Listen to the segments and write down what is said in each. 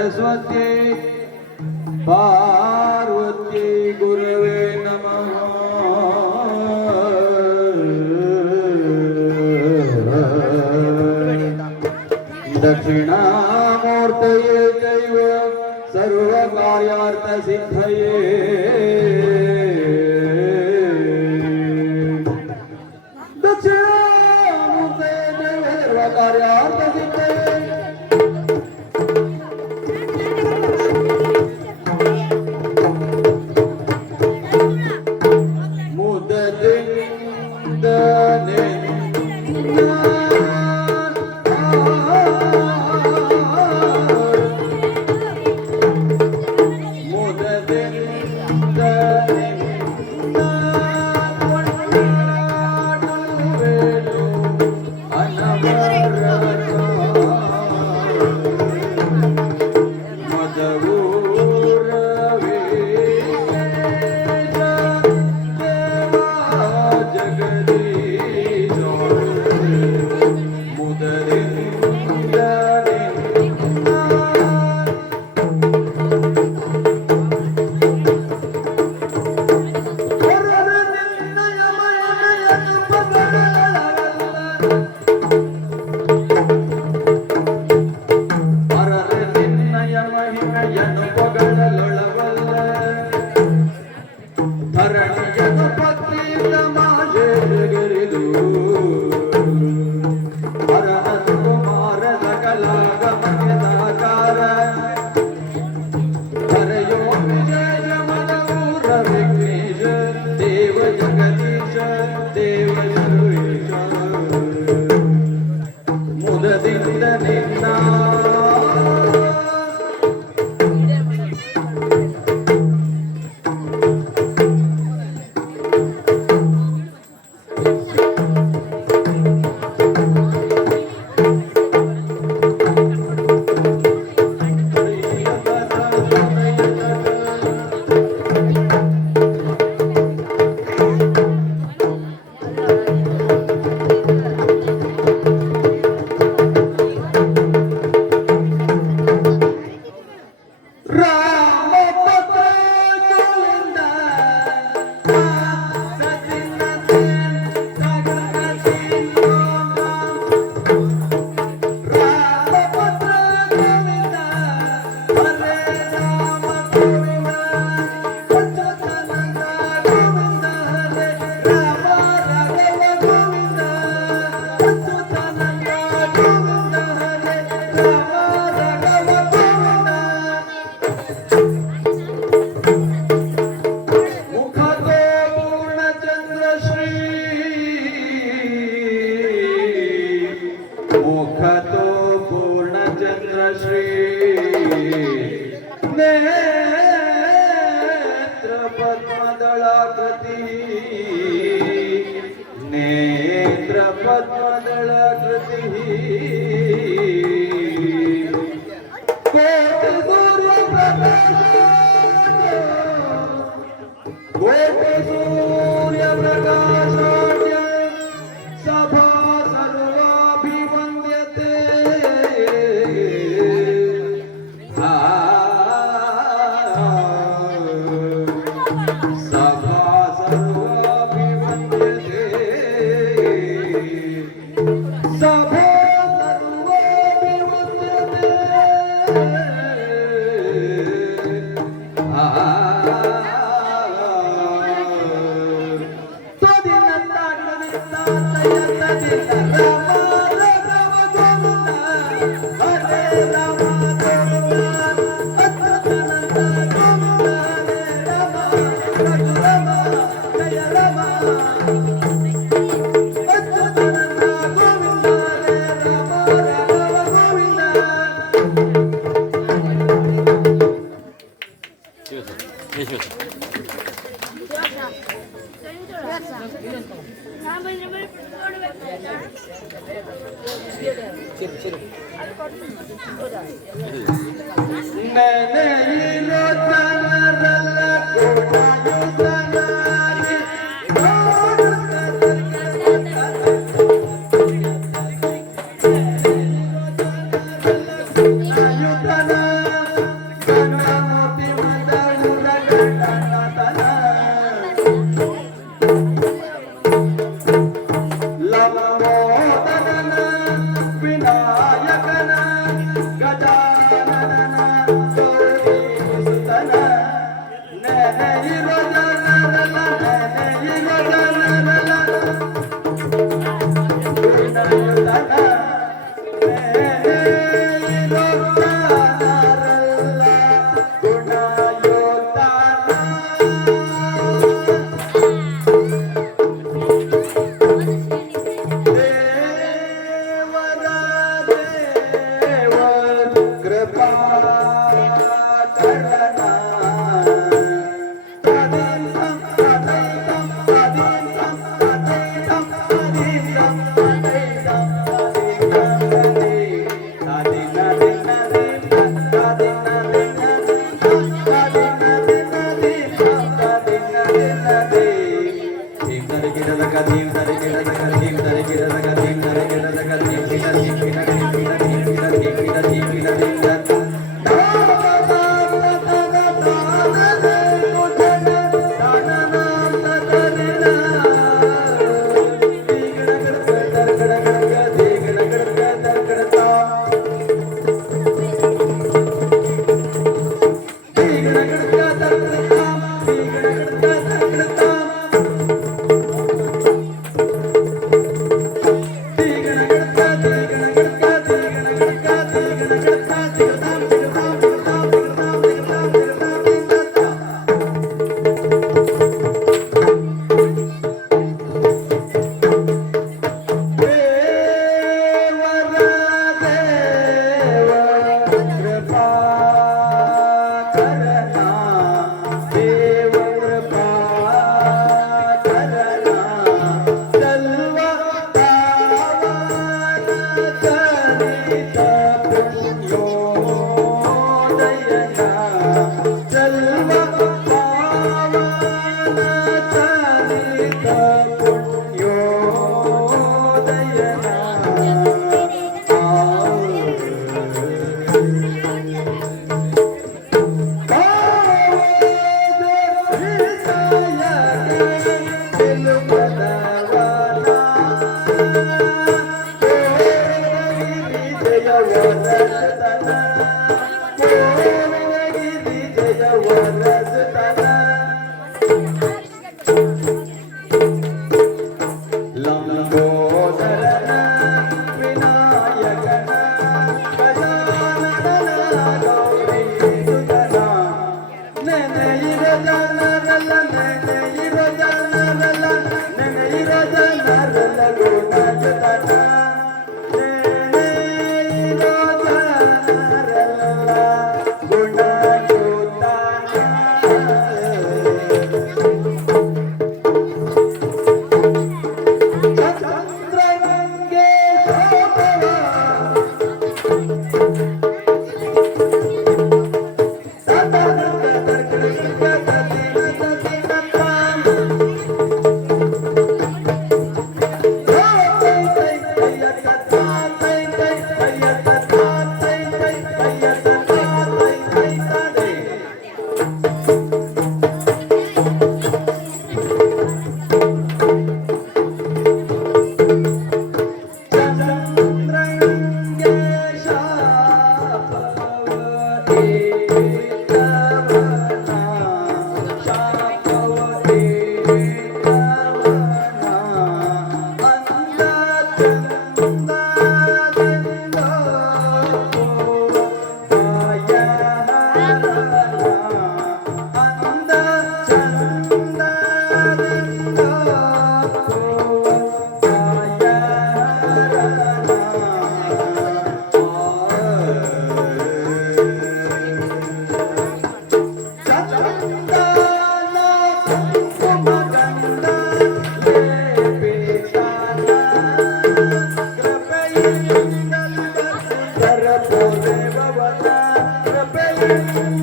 सरस्वती पार्वती गुरवे नमः। दक्षिणामूर्तये चैव सर्वकार्यार्थसिद्धये दक्षिणामूर्तये चैव सर्वकार्यार्थसिद्धये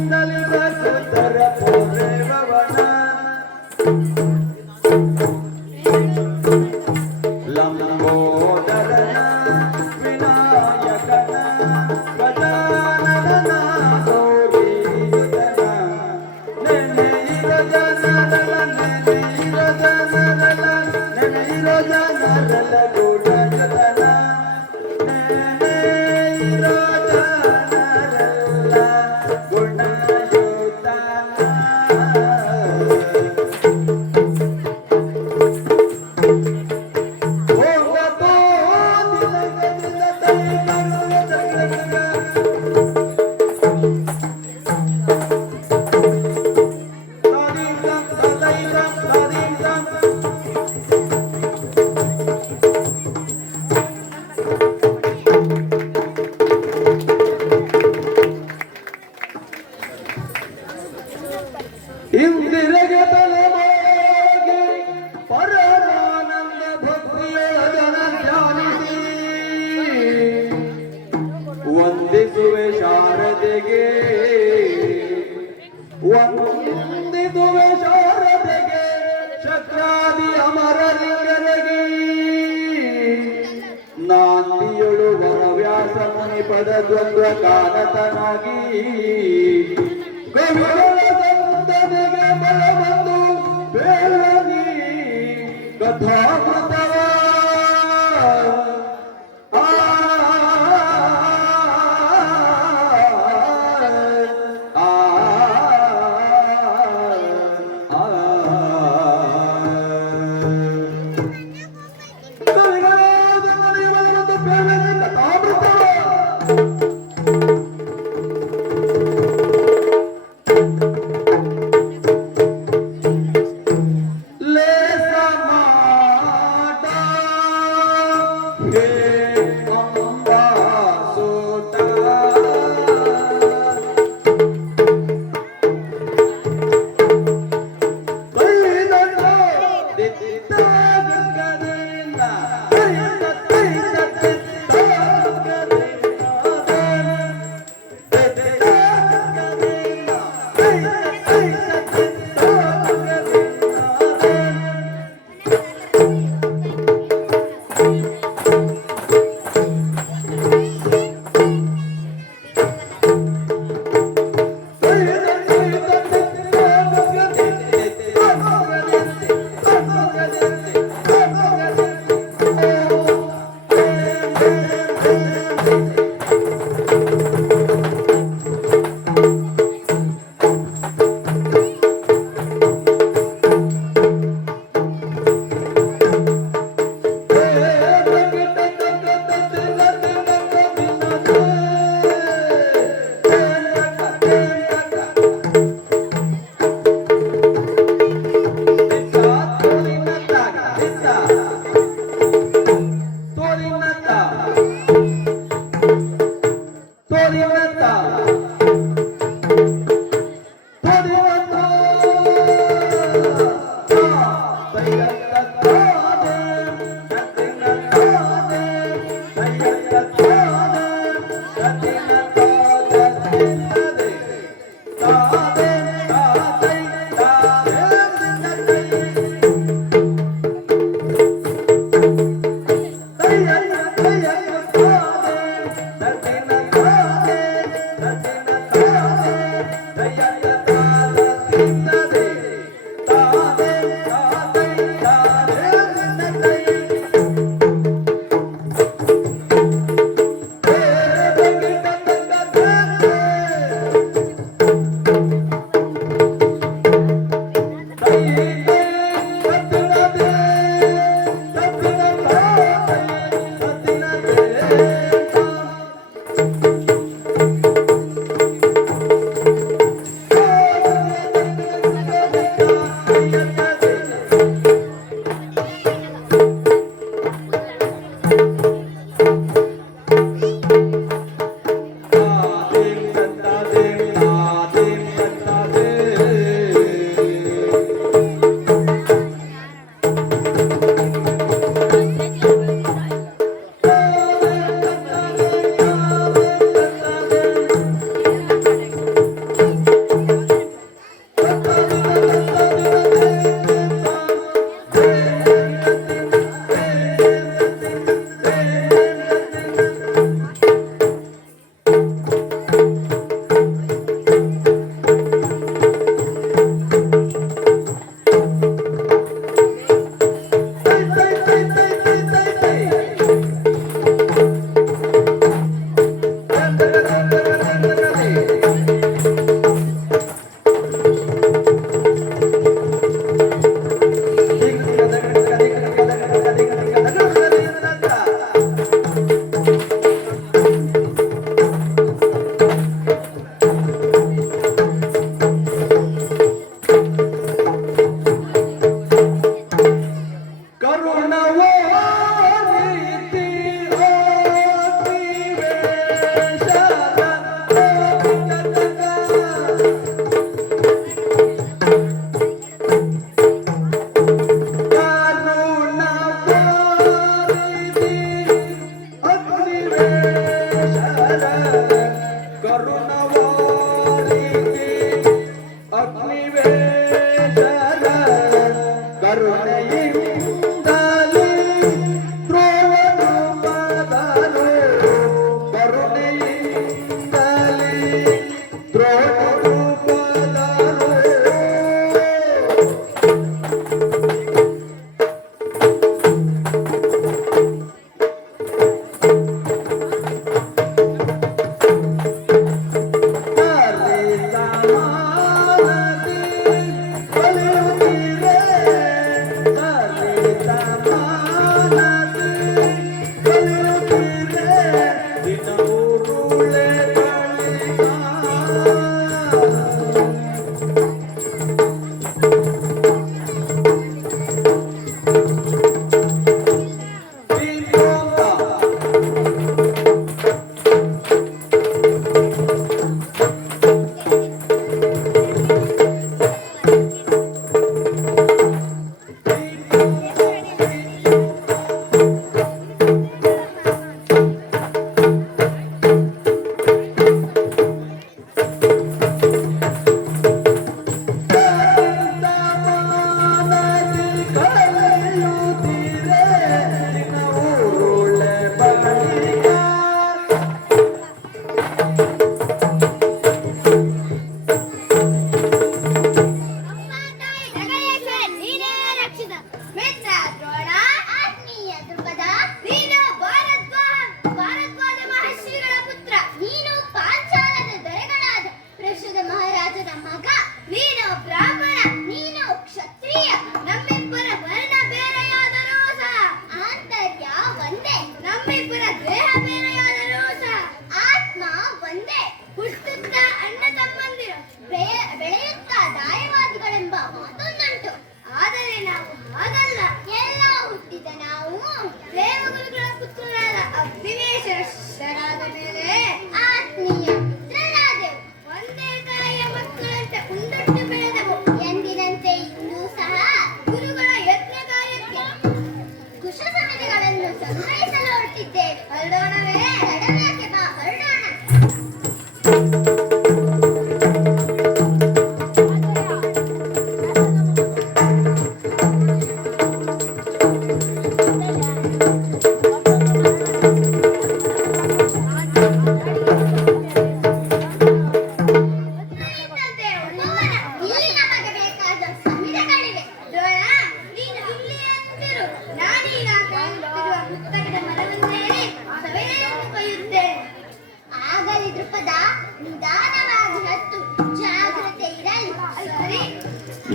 ನಲಿದ ಸುಂದರ ಪೂರ್ಣವನ ಲಂಬೋದರನ ವಿನಾಯಕನ ಗಜಾನನ ಗೌರೀಯುತನ ನೆನೆಯಿರ ಜನರಲ ನೆನೆಯಿರ ಜನರಲ ನೆನೆಯಿರ ಜನರಲ ಗುಣಜತನ ನೆನೆಯಿರ ಜನರಲ ಗುಣಯುತನ ಇಂದಿರೆಗೆ ತಲೆಮಾಗಿ ಪರಮಾನಂದ ಭಕ್ತಿಯೊಳಗನ ಧ್ಯಾನಿಸಿ ವಂದಿಸುವೆ ಶಾರದೆಗೆ ವಂದಿಸುವೆ ಶಾರದೆಗೆ ಚಕ್ರಾದಿ ಅಮರಲಿಂಗರಿಗೆ ನಾಂದಿಯೊಳು ವರವ್ಯಾಸ ಮುನಿ ಪದ ದ್ವಂದ್ವ ಕಾನತನಾಗಿ ಕವಿಗಳ ಸಂತನಿಗೆ ಬಲವಂದು ಬೇಳನಿ ಕಥಾಮೃತವ ಆ ಕವಿಗಳ ಸಂತನಿಗೆ ಬಲವಂದು ಬೇಳನಿ ಕಥಾಮೃತವ ಲೇಸ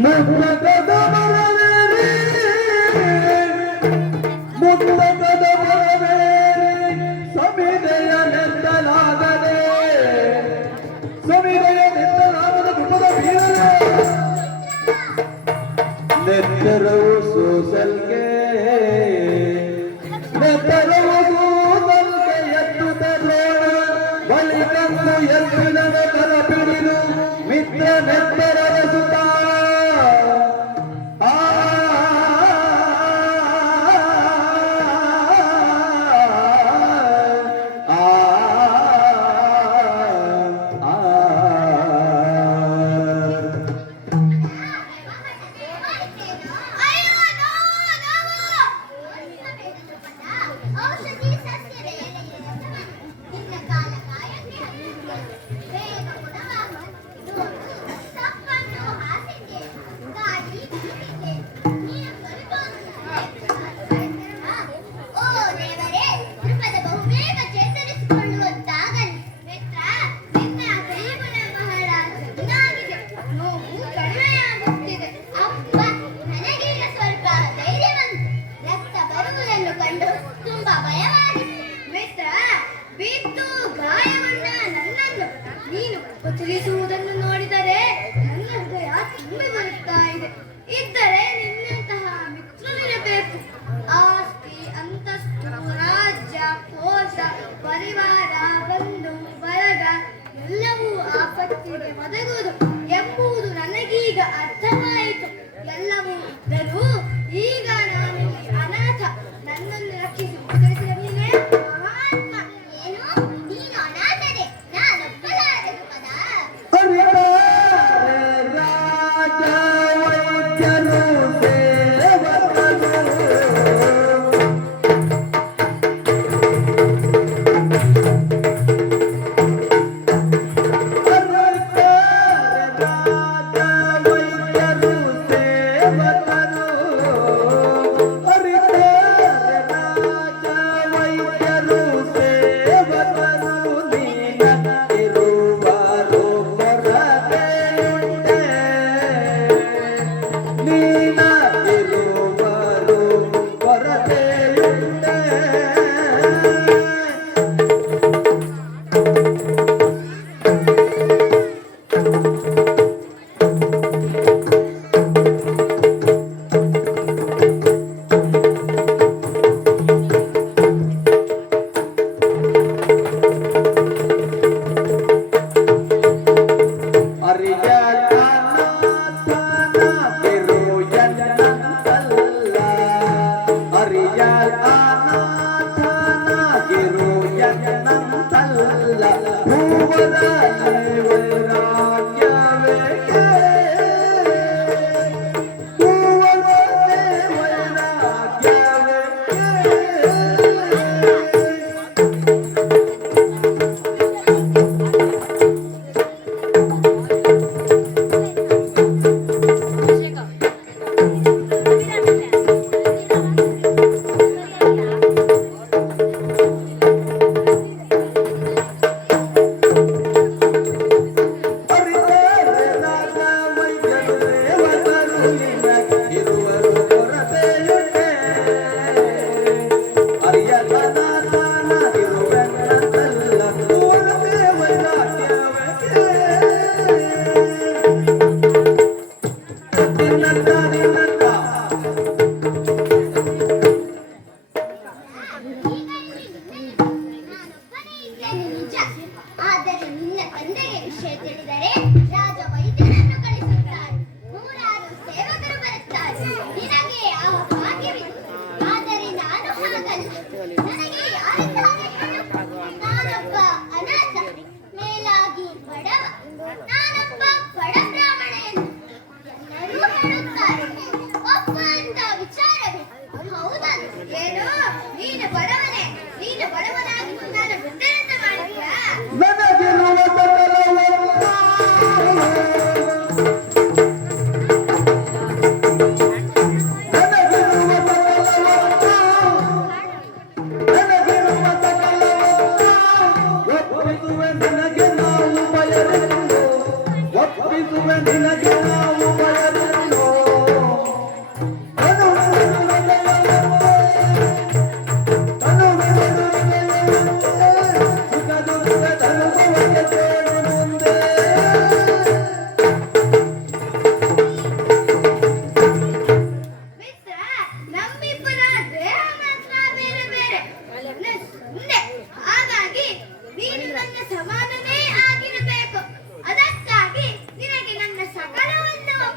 ಮುತ್ತಕದ ಮರವೇರಿ ಮುತ್ತಕದ ಮರವೇರಿ ಸಮಿದೆಯ ನೆತ್ತಲಾಗದೆ ಸಮಿದೆಯ ನೆತ್ತಲಾಗದ ಗುಣದ ಬೀರಲೆ ನೆತ್ತರವು ಸೋಸಲ್ಗೆ ನೆತ್ತರವು ಸೋಸಲ್ಗೆ ಎತ್ತುತ್ತ ದ್ರೋಣ ಬಳಿಕಂದು ಎತ್ತಿನ ಕರ ಪಿಡಿದು ಮಿತ್ರ ನೆತ್ತರದ ಸುತ ತಿಳಿಸುವುದನ್ನು ನೋಡಿದರೆ ನನ್ನ ಹೃದಯ ತುಂಬಿ ಬರುತ್ತಾ ಇದೆ. ಇದ್ದರೆ ನಿನ್ನಂತಹ ಮಿತ್ರನಿರಬೇಕು. ಆಸ್ತಿ, ಅಂತಸ್ತು, ರಾಜ್ಯ, ಕೋಶ, ಪರಿವಾರ, ಬಂಧು ಬಳಗ ಎಲ್ಲವೂ ಆಪತ್ತಿಗೆ ಒದಗುವುದು ಎಂಬುದು ನನಗೀಗ ಅರ್ಥವಾಯಿತು. ಎಲ್ಲವೂ ಇದ್ದರೂ ಈಗ ನಾನಿಲ್ಲಿ ಅನಾಥ. ನನ್ನನ್ನು ರಕ್ಷಿಸಿ ಉತ್ತರಿಸಿದ ನೀನೇ ಮಹಾತ್ಮ. ಏನು ನೀನು ಅನಾಥನೆ? ನಾನೊಪ್ಪಲಾರದು ಪದ. ರಾಜ ವೈದ್ಯರು ಸೇವಕರು ನಿನಗೆ ನಾವು ಬಯಲು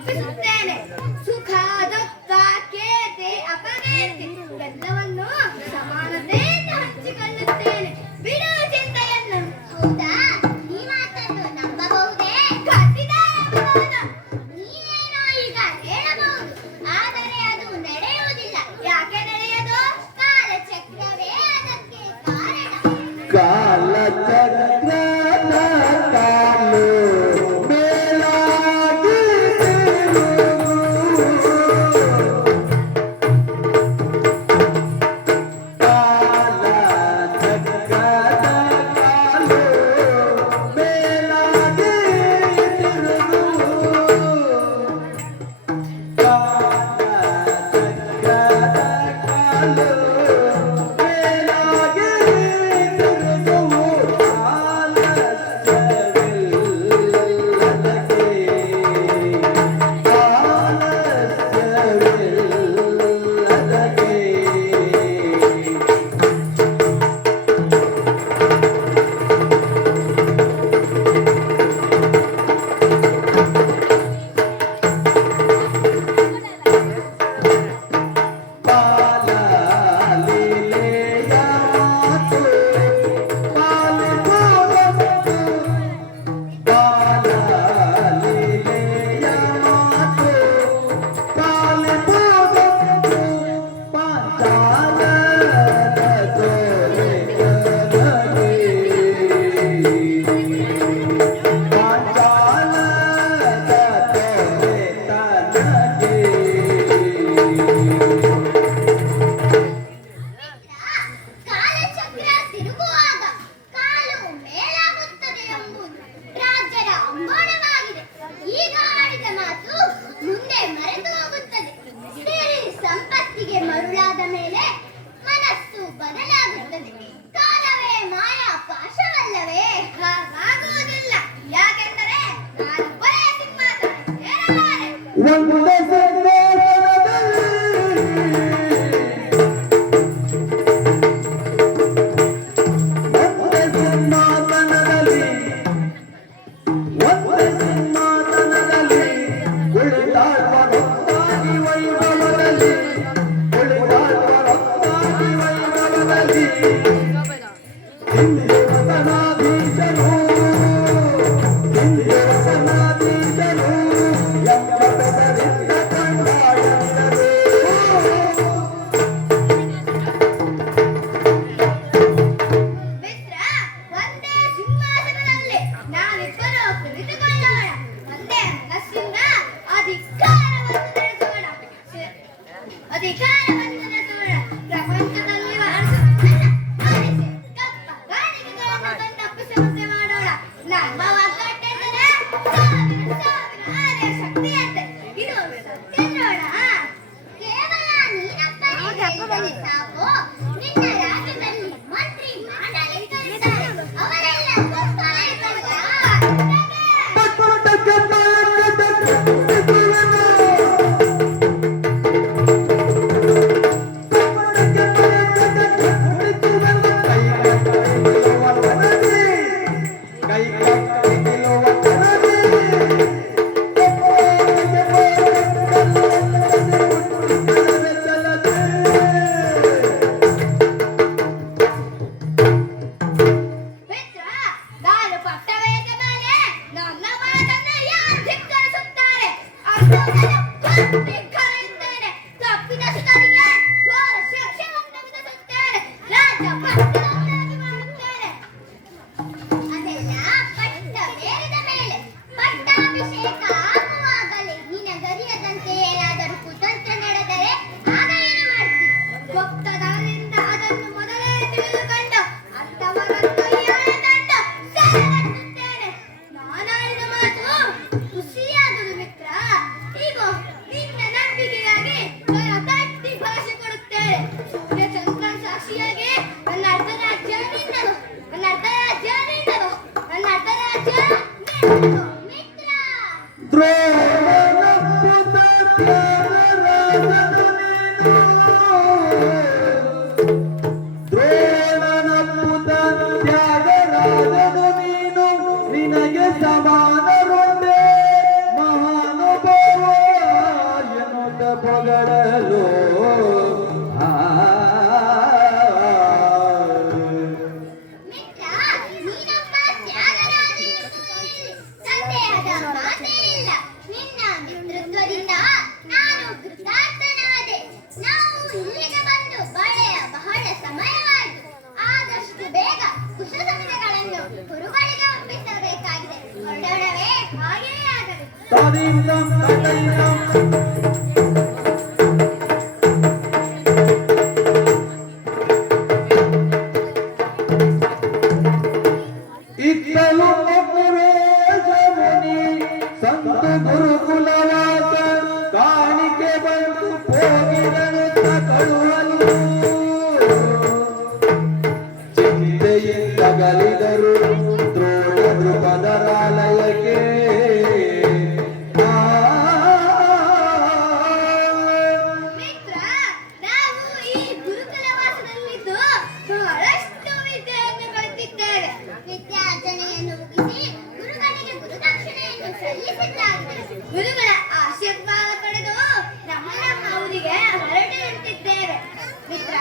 ಒಪ್ಪಿಸುತ್ತೇನೆ. ಸುಖ ದುಃಖ ಕೇತೆ ಅಪಕೀರ್ತಿ ಎಲ್ಲವನ್ನು ಸಮಾನತೆಯಿಂದ ಹಂಚಿಕೊಳ್ಳುತ್ತೇನೆ. ಬಿಡು ಚಿಂತೆಯನ್ನು. ಹೌದಾ? ಈ ಮಾತನ್ನು ನಂಬಬಹುದೇ? ಖಂಡಿತ ನಂಬಬಹುದು. ನೀನೇನೋ ಈಗ ಹೇಳಬಹುದು, ಆದರೆ ಅದು ನಡೆಯುವುದಿಲ್ಲ. ಯಾಕೆ ನಡೆಯದು? ಕಾಲಚಕ್ರವೇ ಅದಕ್ಕೆ ಕಾರಣ. ಕಾಲಚಕ್ರದ ಕಾಲು ಮೇಲಾಗಿ ತಿರುಗು. ಕಾಲಚಕ್ರದ ಕಾಲು ಮೇಲಾಗಿ ತಿರುಗು. ಕಾಲಚಕ್ರದ ಕಾಲು ಮೇಲಾಗಿ ತಿರುಗುವು. ಆಲಸ್ಯವಿಲ್ಲದಕ್ಕೆ. ಬಾಲಲೀಲೆಯ ಮಾತು ಪಾಲಿಸುವಂತು. ಬಾಲಲೀಲೆಯ ಮಾತು ಪಾಲಿಸುವಂತು. ಪಾಂಚಾಲದ ತೋರೆ ತನಗೆ. ಪಾಂಚಾಲದ ತೋರೆ ತನಗೆ. ಕಾಲಚಕ್ರ ತಿರುಗುವಾಗ ಕಾಲು ಮೇಲಾಗುತ್ತದೆ ಎಂಬುದು ರಾಜರ ಅಂಬೋಣವಾಗಿದೆ. ಈಗ ಆಡಿದ ಮಾತು ಮುಂದೆ ಮರೆತು ಹೋಗುತ್ತದೆ. ಸಿರಿ ಸಂಪತ್ತಿಗೆ ಮರುಳಾದ ಮೇಲೆ ಮನಸ್ಸು ಬದಲಾಗುತ್ತದೆ. ಕಾಲವೇ ಮಾಯಾ ಪಾಶವಲ್ಲವೇ? ಹಾಗಾಗುವುದಿಲ್ಲ. ಯಾಕೆಂದರೆ ನಾನೊಬ್ಬಳೇ ಸಿಂಹಾಸನ ಏರಲಾರೆ. ಒಂದೇ ಸಿಂಹಾಸನದಲ್ಲಿ ಕುಳಿತಾಡುವರೊತ್ತಾಗಿ ವೈಭವದಲ್ಲಿ. ಕುಳಿತಾಡುವರೊತ್ತಾಗಿ ವೈಭವದಲ್ಲಿ. ಸಿಂಹಾಸನಾಧೀಶರು ಸಿಂಹಾಸನಾಧೀಶರು ಎಂಬ ಬೆದರಿಂದ ಕೊಂಡಾಡುವರು. ಮಿತ್ರ, ಒಂದೇ ಸಿಂಹಾಸನದಲ್ಲಿ ನಾವಿಬ್ಬರು ಕುಳಿತುಕೊಳ್ಳೋಣ. ಒಂದೇ ಮನಸ್ಸಿಂದ ಅಧಿಕಾರವನ್ನು ನಡೆಸೋಣ. ಅಧಿಕಾರವನ್ನು ನಡೆಸೋಣ. ಪ್ರಪಂಚದಲ್ಲಿ ಆರಿಸಿ ಕಪ್ಪ ಕಾಣಿಕೆಗಳನ್ನು ಕಣ್ಣಪ್ಪಿಸುವಂತೆ ಮಾಡೋಣ. ನಮ್ಮ ಒಗ್ಗಟ್ಟೆಂದರೆ ಸಾವಿರ ಆನೆ ಶಕ್ತಿಯಂತೆ. ಇದು ಸತ್ಯ ನೋಡ. ಕೇವಲ ನೀನಪ್ಪನೇ ಹೇಳಿದರೆ ಸಾಕು. ನಿನ್ನ ರಾಜ್ಯದಲ್ಲಿ ಮಂತ್ರಿ ಮಂಡಳಿಗಳಿದ್ದಾರೆ. ಅವರೆಲ್ಲ ಗೊತ್ತಾಯಿತಲ್ಲ. ಮಿತ್ರ, ನಾನು ಪಟ್ಟವೇದ ಮೇಲೆ ನನ್ನ ಮಾತನ್ನು ಯಾರು ಧಿಕ್ಕರಿಸುತ್ತಾರೆ ಅಂಥವರನ್ನು ಧಿಕ್ಕರಿಸುತ್ತೇನೆ. ತಪ್ಪಿತಸ್ಥರಿಗೆ ಘೋರ ಶಿಕ್ಷೆಯನ್ನು ವಿಧಿಸುತ್ತೇನೆ. ರಾಜ್ಯ ಭ್ರಷ್ಟರನ್ನಾಗಿ ಮಾಡುತ್ತೇನೆ. ಅದೆಲ್ಲ ಪಟ್ಟ ಬೇರಿದ ಮೇಲೆ. ಪಟ್ಟಾಭಿಷೇಕ ಆಗುವಾಗಲೇ ನಿನಗರಿಯದಂತೆ ಏನಾದರೂ ಕುತಂತ್ರ ನಡೆದರೆ ಆಗ ಏನು ಮಾಡ್ತೀವಿ? ಗುಪ್ತದವರಿಂದ ಅದನ್ನು ಮೊದಲೇ ತಿಳಿದುಕೊಂಡು ಅಂಥವರನ್ನು ಎಳೆದಂಡು ಸೆರೆಗಟ್ಟುತ್ತೇನೆ. ನಾನಾಡಿದ ಮಾತು ಖುಷಿಯಾದುದು ಮಿತ್ರ. ಈಗ ನಿನ್ನ ನಂಬಿಕೆಗಾಗಿ ನಾನು ತಟ್ಟಿ ಭಾಷೆ ಕೊಡುತ್ತೇನೆ. ಸೂರ್ಯಚಂದ್ರನ ಸಾಕ್ಷಿಯಾಗಿ ನನ್ನ ಅರ್ಧರಾಜ್ಯ ನಿನ್ನದು. ನನ್ನ ಅರ್ಧರಾಜ್ಯ ನಿನ್ನದು. ನನ್ನ ಅರ್ಧರಾಜ್ಯ ನಿನ್ನದು. ಮಿತ್ರ, ತಾದೀಂ ತದೈಂ ಇತ್ತಲು ಮುನಿ ಸಂತ ಗುರುಕುಲವಾಸ ಕಾಣಿಕೆ ಬಂದು ಹೋಗಿದನು ಕಳುವಲು ಚಿಂತೆಯಿಂದ ಗಲಿದರು ದ್ರೋಣ ದೃಪದರಾಲಯಕ್ಕೆ ಮಿತ್ರ, ನಾವು ಈ ಗುರುಕುಲವಾಸದಲ್ಲಿದ್ದು ಬಹಳಷ್ಟು ವಿದ್ಯೆಯನ್ನು ಕಲಿತಿದ್ದೇವೆ. ವಿದ್ಯಾರ್ಜನೆಯನ್ನು ಮುಗಿಸಿ ಗುರುಗಳಿಗೆ ಗುರುದಕ್ಷಿಣೆಯನ್ನು ಸಲ್ಲಿಸಿದ್ದಾಗಿದೆ. ಗುರುಗಳ ಆಶೀರ್ವಾದ ಪಡೆದು ನಮ್ಮ ಊರಿಗೆ ಹೊರಟಿರುತ್ತಿದ್ದೇವೆ. ಮಿತ್ರ,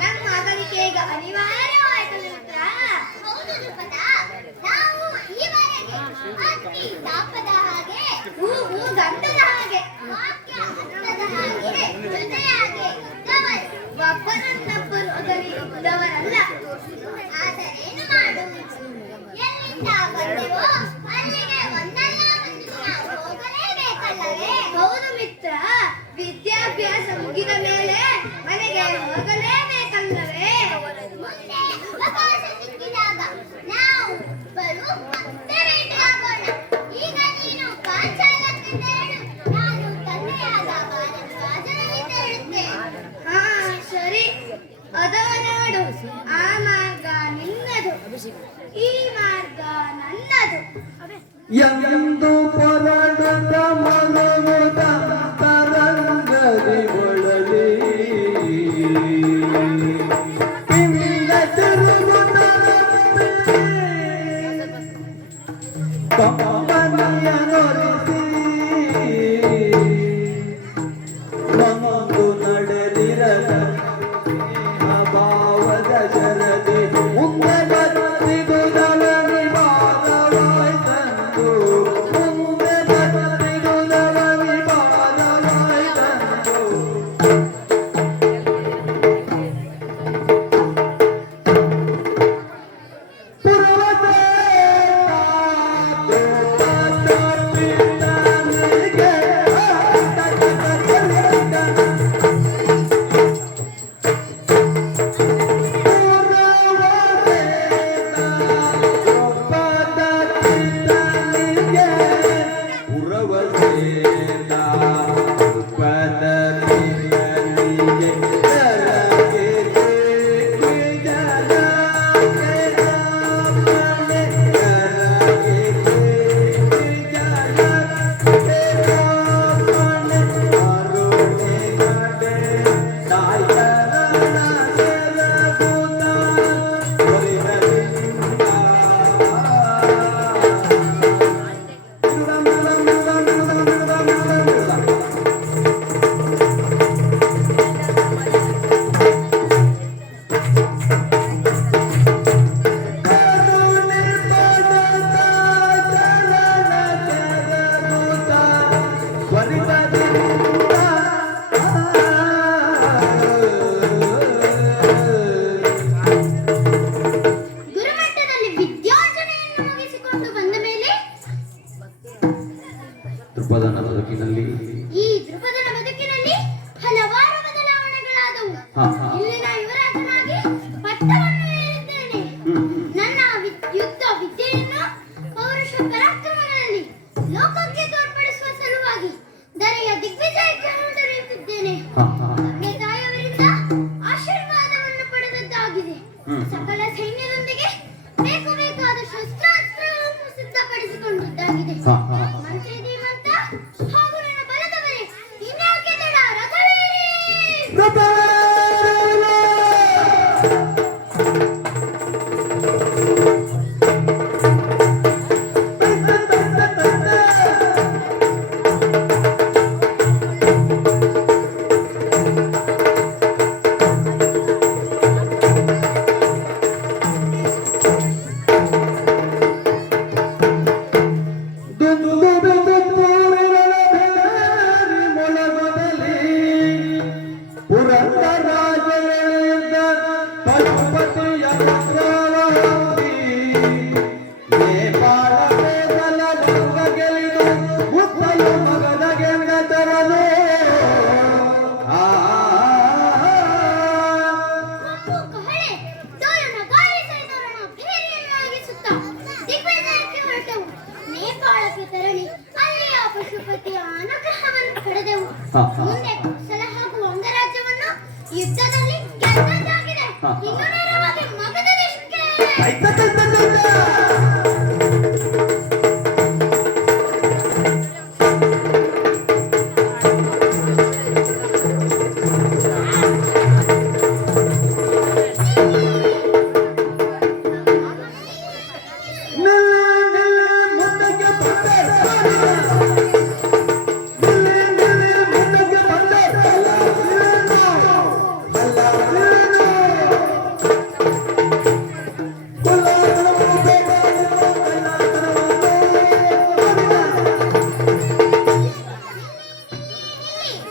ನಮ್ಮ ಅಗಲಿಕೆ ಈಗ ಅನಿವಾರ್ಯವಾಯಿತು ಮಿತ್ರ. ಹೌದು ದ್ರುಪದ, ನಾವು ಈವರೆಗೆ ಅಗ್ನಿ ತಾಪದ ಹಾಗೆ, ಹೂವು ಗಂಧದ ಹಾಗೆ, ವಾಕ್ಯ ಅರ್ಥದ ಹಾಗೆ, ಜೊತೆ ಹಾಗೆ ಇದ್ದವರು. ಒಬ್ಬರನ್ನೊಬ್ಬರು ಅಗಲಿದವರಲ್ಲ. ಆದರೇನು ಮಾಡುವುದು? ಎಲ್ಲಿಂದ ಬಂದೆವೋ ಅಲ್ಲಿಗೆ ಒಂದಲ್ಲ ಒಂದು ದಿನ ಹೋಗಲೇಬೇಕಲ್ಲವೇ? ಹೌದು ಮಿತ್ರ, ವಿದ್ಯಾಭ್ಯಾಸ ಮುಗಿದ ಮೇಲೆ ಮನೆಗೆ ಹೋಗಲೇಬೇಕಲ್ಲವೇ? ಮುಂದೆ ಅವಕಾಶ ಸಿಕ್ಕಿದಾಗ ನಾವು ಇಬ್ಬರು ಮತ್ತೆ ಭೇಟಿಯಾಗೋಣ. ಈಗ ನೀನು ಪಾಂಚಾಲಕ್ಕೆ ತೆರಳು, ನಾನು ತಂದೆಯಾದ ಭಾರದ್ವಾಜನಿಗೆ ತೆರಳುತ್ತೇನೆ. ಹಾ ಸರಿ, ಅದವ ನೋಡು, ಆ ಮಾರ್ಗ ನಿನ್ನದು, ಈ ಮಾರ್ಗ ನನ್ನದು. ಎಂದು ಹೊರಡುತ್ತ ಮಗುವುದ ತರಂಗದಿ ಒಳಲಿ ಪಿಂಡ ತಿರುಗುತ್ತಲಂತೆ ಕಂಪನಿಯ ನೊರಿಸಿ ಮಂದು ನಡೆದಿರದ ಭಾವದ ಶರದಿ ಮುಂದೆ ಬತ್ತಿದುದವನಿ ಬಾಲವಾಯ್ತಂದು ಮುಂದೆ ಬತ್ತಿದುದವನಿ ಬಾಲವಾಯ್ತಂದು ಗುರುಮಟ್ಟದಲ್ಲಿ ವಿದ್ಯಾರ್ಜನೆಯನ್ನು ಮುಗಿಸಿಕೊಂಡು ಬಂದ ಮೇಲೆ ದೃಪದನ ಬದುಕಿನಲ್ಲಿ ಈ ದ್ರುಪದನ ಬದುಕಿನಲ್ಲಿ ಹಲವಾರು ಬದಲಾವಣೆಗಳಾದವು. ಇಲ್ಲಿನ ಯುವರಾಜನಾಗಿ ಪಟ್ಟವನ್ನು ಏರಿದ್ದೇನೆ. ನನ್ನ ಯುದ್ಧ ವಿದ್ಯೆಯನ್ನು ಪೌರುಷ ಪರಾಕ್ರಮಗಳಲ್ಲಿ ಲೋಕಕ್ಕೆ ತೋರ್ಪಡಿಸುವ ಸಲುವಾಗಿ ದರೆಯ ದಿಗ್ವಿಜಯಕ್ಕೆ ಹೊರಟಿರುತ್ತಿದ್ದೇನೆ. ತಂದೆ ತಾಯಿಯವರಿಂದ ಆಶೀರ್ವಾದವನ್ನು ಪಡೆದದ್ದಾಗಿದೆ. ಸಕಲ ಸೈನ್ಯದೊಂದಿಗೆ ಬೇಕಾದ ಶಸ್ತ್ರಾಸ್ತ್ರಗಳನ್ನು ಸಿದ್ಧಪಡಿಸಿಕೊಂಡಿದ್ದಾಗಿದೆ. ಮಂತ್ರಿ ಧೀಮಂತ ಹಾಗೂ ನನ್ನ ಬಲದವರೇ, ಇನ್ಯಾಕೆ ತಡ? ರಥವೇರಿ! ಪಶುಪತಿಯ ಅನುಗ್ರಹವನ್ನು ಪಡೆದೆವು. ಹಾ. ಮುಂದೆ ಕೋಸಲ ಹಾಗೂ ಅಂಗರಾಜ್ಯವನ್ನು ಯುದ್ಧದಲ್ಲಿ ಗೆಲ್ಲದಾಗಿದೆ. ಹಾ. ಇನ್ನು ನೇರವಾಗಿ ಮಗಧ ದೇಶಕ್ಕೆ.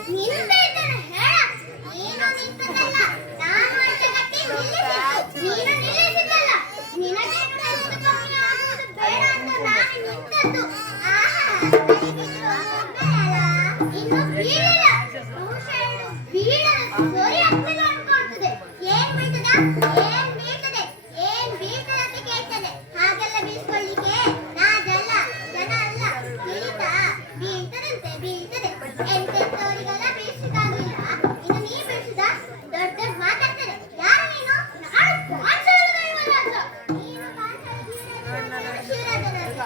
ನಿಂದೆ ಇದ್ದನ ಹೇಳ. ನೀನು ನಿಂತದ್ದಲ್ಲ, ನಾನು ಅಡ್ಡಗಟ್ಟಿ ನಿಲ್ಲಿಸಿದ್ದು. ನೀನು ನಿಲ್ಲಿಸಿದ್ದಲ್ಲ, ನಿನಗೇನು ಹೆಚ್ಚು ಕಮ್ಮಿ ಆಗುವುದು ಬೇಡ ಅಂತ ನಾನು ನಿಂತದ್ದು. ಆಹಾ, ಬೇಡ. ಇನ್ನು ಬೀಳಿಲ್ಲ. ಬಹುಶಃ ಇದು ಬೀಳದ ಸೊರಿ ಹತ್ತಿರ ಅನ್ಕೊಳ್ತದೆ. ಏನ್ ಬೀಳ್ತದ? ಏನ್ ಬೀಳ್ತದೆ? ಏನ್ ಬೀಳ್ತದೆ ಅಂತ ಕೇಳ್ತದೆ. ಹಾಗೆಲ್ಲ ಬೀಳ್ಸ್ಕೊಳ್ಳಿಕ್ಕೆ ನಾದಲ್ಲ, ಜನ ಅಲ್ಲ. ತಿಳಿತಾ? ಬೀಳ್ತದಂತೆ, ಬೀಳ್ತದೆ. ಎಂತೆಂತವರಿಗೆಲ್ಲ ಬೀಳ್ಸಿದಾಗಿಲ್ಲ. ಇನ್ನು ನೀ ಬೀಳ್ಸಿದ? ದೊಡ್ಡ ದೊಡ್ಡ ಮಾತಾಡ್ತದೆ. ಯಾರು ನೀನು? ನಾನು ಪಾಂಚಾಲ ದೈವರಾಜ. ನೀನು ಪಾಂಚಾಲ ಶಿವರಾಜರಾಜ.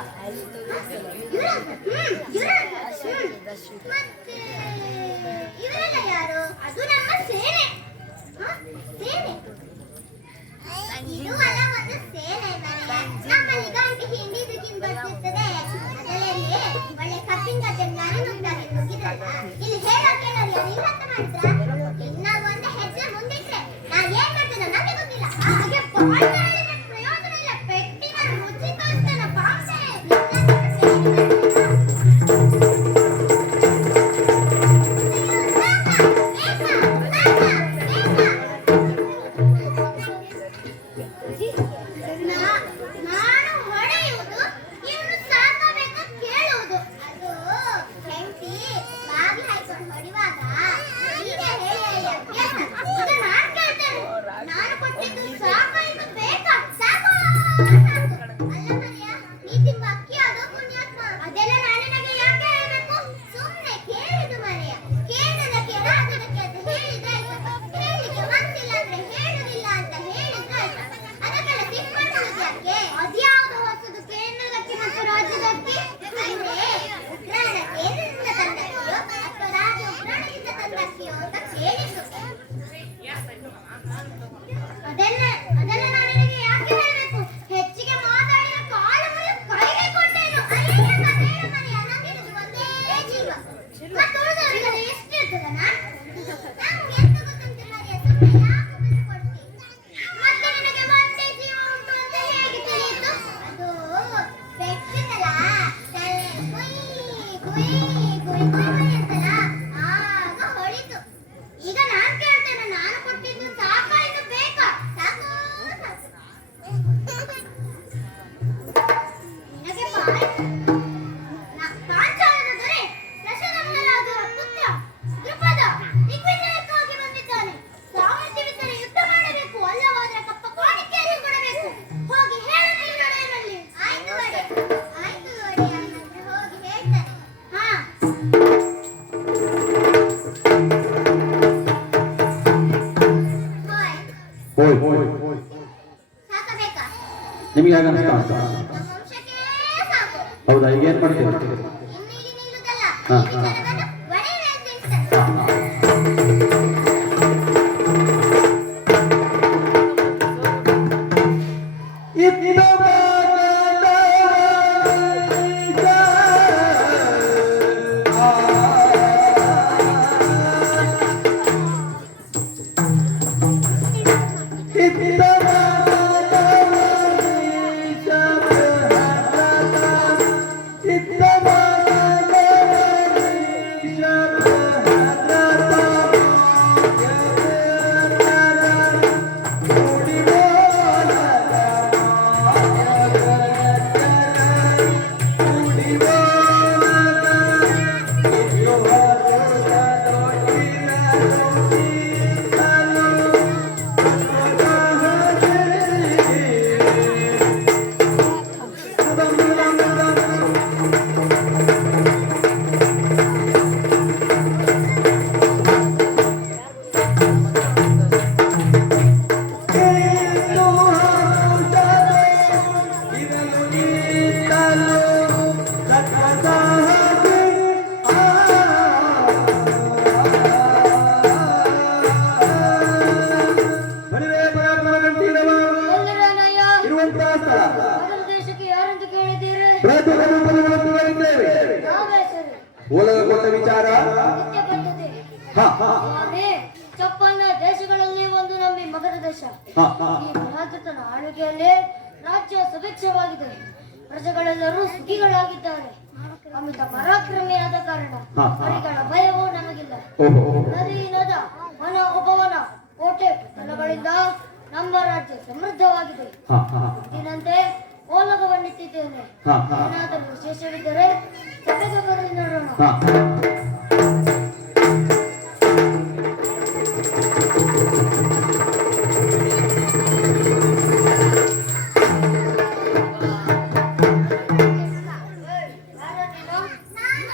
ಯುವರಾಜ. ಮತ್ತೆ ಇವರೆಲ್ಲ ಯಾರು? ಅದು ನಮ್ಮ ಸೇನೆ. ಹ? ಸೇನೆ. ಇದು ಅಲ್ಲ ಒಂದು ಸೇನೆ ಮನೆ. ನಮ್ಮಲ್ಲಿ ಗಂಟೆ ಹಿಂಡಿದಕ್ಕಿಂತ ಬರ್ತಿರ್ತದೆ. ಅದರಲ್ಲಿ ಒಳ್ಳೆ ಕಬ್ಬಿನ ಗದ್ದೆ ನಾನು ನುಗ್ಗಾಗಿ ನುಗ್ಗಿದ್ರಲ್ಲ. ಇಲ್ಲಿ ಹೇಳೋಕೇನಾದ್ರು ನೀವು ಅರ್ಥ ಮಾಡಿದ್ರಾ? ಇನ್ನ ಒಂದು ಹೆಜ್ಜೆ ಮುಂದಿಟ್ರೆ ನಾ ಏನ್ ಮಾಡ್ತೇನೆ ನನಗೆ ಗೊತ್ತಿಲ್ಲ. ಹಾಗೆ ಪಾಠ ಹೇಳಿದ್ರೆ ಪ್ರಯೋಜನ ಇಲ್ಲ. ಪೆಟ್ಟಿನ ರುಚಿ ತೋರಿಸ್ತೇನೆ ಪಾಂಸೆ. ನಾನು ಹೊಡೆಯುವುದು, ಇವನು ಸಾಕಬೇಕು ಕೇಳುವುದು. ಅದು ಹೆಂಡತಿ ಬಾಗಿಲು ಹಾಕೊಂಡು ಹೊಡಿವಾಗ ಹೀಗೆ ಹೇಳಿ ಹೇಳಿ ಅಭ್ಯಾಸ. ಈಗ ನಾನು ಕೇಳ್ತೇನೆ, ನಾನು ಕೊಟ್ಟಿದ್ದು ಸಾಕ ಇದು ಬೇಕಾ? ಸಾಕು ಸಾಕು. ಅಲ್ಲ ಮರಿಯ, ನೀ ತಿಂಬ ಅಕ್ಕಿ ಅದು ಪುಣ್ಯಾತ್ಮ. ಅದೆಲ್ಲ ನಾನು ನಿನಗೆ ಯಾಕೆ ಹೇಳಬೇಕು? ಸುಮ್ಮನೆ ಕೇಳಿದು ಮರಿಯ. ಕೇಳದಕ್ಕೆ ರಾಜದಕ್ಕೆ ಅಂತ ಹೇಳಿದ್ರೆ ಆಯ್ತು. ಹೇಳಲಿಕ್ಕೆ ಮನಸ್ಸಿಲ್ಲ ಅಂದ್ರೆ ಹೇಳುದಿಲ್ಲ ಅಂತ ಹೇಳಿದ್ರೆ ಆಯ್ತು. ಅದಕ್ಕೆಲ್ಲ ಸಿಟ್ಟು ಮಾಡ್ಕೊಳ್ಳೋದು ಯಾಕೆ? ಅದ್ಯಾವುದು ಹೊಸದು ಕೇಂದ್ರದಕ್ಕೆ ಮತ್ತು ರಾಜ್ಯದಕ್ಕೆ? ಅಂದ್ರೆ ಉಗ್ರಾಣಕ್ಕೆ ಎಲ್ಲಿಂದ ತಂದಕ್ಕಿಯೋ ಅಥವಾ ರಾಜ ಉಗ್ರಾಣದಿಂದ ತಂದಕ್ಕಿಯೋ ಅಂತ ಕೇಳಿದ್ದು. ಅದೆಲ್ಲ ಅದೆಲ್ಲ ನಾನು ನಿನಗೆ ಯಾಕೆ ಹೇಳಬೇಕು? ಹೆಚ್ಚಿಗೆ ಮಾತಾಡಿದ ಕಾಲು ಮುರಿದು ಕೈಗೆ ಕೊಟ್ಟೇನು. ಅಯ್ಯಯ್ಯ ಮನೆಯ ಮನೆಯ ನಮ್ಗಿರೋದು ಒಂದೇ ಜೀವ. ಮತ್ತು ಉಳಿದವರಿಗೆಲ್ಲ ಎಷ್ಟಿರ್ತದ? ನಮ್ಗೆ ಎಂತ ಗೊತ್ತುಂಟು ಮರಿಯ, ಸುಮ್ಮನೆ ಯಾಕೆ ಬಿಟ್ಟು ಕೊಡ್ತಿ? ಮತ್ತೆ ನಿನಗೆ ಒಂದೇ ಜೀವ ಉಂಟು ಅಂತ ಹೇಗೆ ತಿಳಿಯಿತು? ಅದು ಬೆಟ್ಟಿದಲ್ಲ, ತಲೆ ಗುಯ್ ಗುಯ್ ಗುಯ್ ಗುಯ್ ಅಂತಲ್ಲ, ಆಗ ಹೊಳಿತು. ಈಗ ನಾನ್ ಕೇಳ್ತೇನೆ, ನಾನು ಕೊಟ್ಟಿದ್ದು ಸಾಕ ಇದು ಬೇಕಾ? ಸಾಕು ಸಾಕು. ನಿನಗೆ ಪಾಂಚಾಲದ ದೊರೆ ದಶರಥರಾಜರ ಪುತ್ರ ದ್ರುಪದ ದಿಗ್ವಿಜಯಕ್ಕಾಗಿ ಬಂದಿದ್ದಾನೆ. ಸಾಮರ್ಥ್ಯವಿದ್ದರೆ ಯುದ್ಧ ಮಾಡಬೇಕು, ಅಲ್ಲವಾದರೆ ಕಪ್ಪ ಕಾಣಿಕೆಯಲ್ಲಿ ಕೊಡಬೇಕು. ಹೋಗಿ ಹೇಳಲಿ ನಡೆಯಲ್ಲಿ. ಆಯ್ತು ಒಡೆ, ಆಯ್ತು ಒಡೆ ಅನ್ನಂದ್ರೆ ಹೋಗಿ ಹೇಳ್ತಾನೆ. ಹಾ, ಹೋಯ್. ಸಾಕಬೇಕಾ? ನಿಮಗೆ ಹೇಗೆ ಅನಿಸ್ತಾ? ನಮ್ಮ ವಂಶಕ್ಕೆ ಸಾಕು. ಹೌದಾ? ಈಗ ಏನ್ ಮಾಡ್ತೀವಿ? ಇನ್ನು ಇಲ್ಲಿ ನಿಲ್ಲುವುದಲ್ಲ. ಹಾ, ಈ ಹಾ. ವಿಚಾರವನ್ನು ಒಡೆಯುವೆ ಅಂತ ಹೇಳ್ತಾನೆ. ಓಲಗ ಕೊಟ್ಟ ವಿಚಾರ ನಿತ್ಯ ಬಂದಿದೆ. ಹಾ ಹಾ ಸ್ವಾಮಿ, ಚಪ್ಪನ ದೇಶಗಳಲ್ಲಿ ಒಂದು ನಮ್ಮ ಮಗದ ದೇಶ. ಹಾ ಹಾ ಈ ಬೃಹತ್ತನ ಆಳ್ವಿಕೆಯಲ್ಲಿ ರಾಜ್ಯ ಸುಭಿಕ್ಷವಾಗಿದೆ. ಪ್ರಜೆಗಳೆಲ್ಲರೂ ಸುಖಿಗಳಾಗಿದ್ದಾರೆ. ಅಮಿತ ಪರಾಕ್ರಮಿಯಾದ ಕಾರಣ ಹರಿಗಳ ಭಯವೂ ನಮಗಿಲ್ಲ. ಓಹೋ ನದಿ ನದ ವನ ಉಪವನ ಕೋಟೆ ಪಟ್ಟಣಗಳಿಂದ ನಮ್ಮ ರಾಜ್ಯ ಸಮೃದ್ಧವಾಗಿದೆ. ಹಾ ಹಾ ದಿನಂತೆ ಓಲಗವನ್ನಿಟ್ಟಿದ್ದೇನೆ. ಹಾ ಹಾ ಏನಾದರೂ ವಿಶೇಷವಿದ್ದರೆ ಸಭೆಗೆ ಬರಲಿ ನೋಡೋಣ. ಹಾ ಯಾರ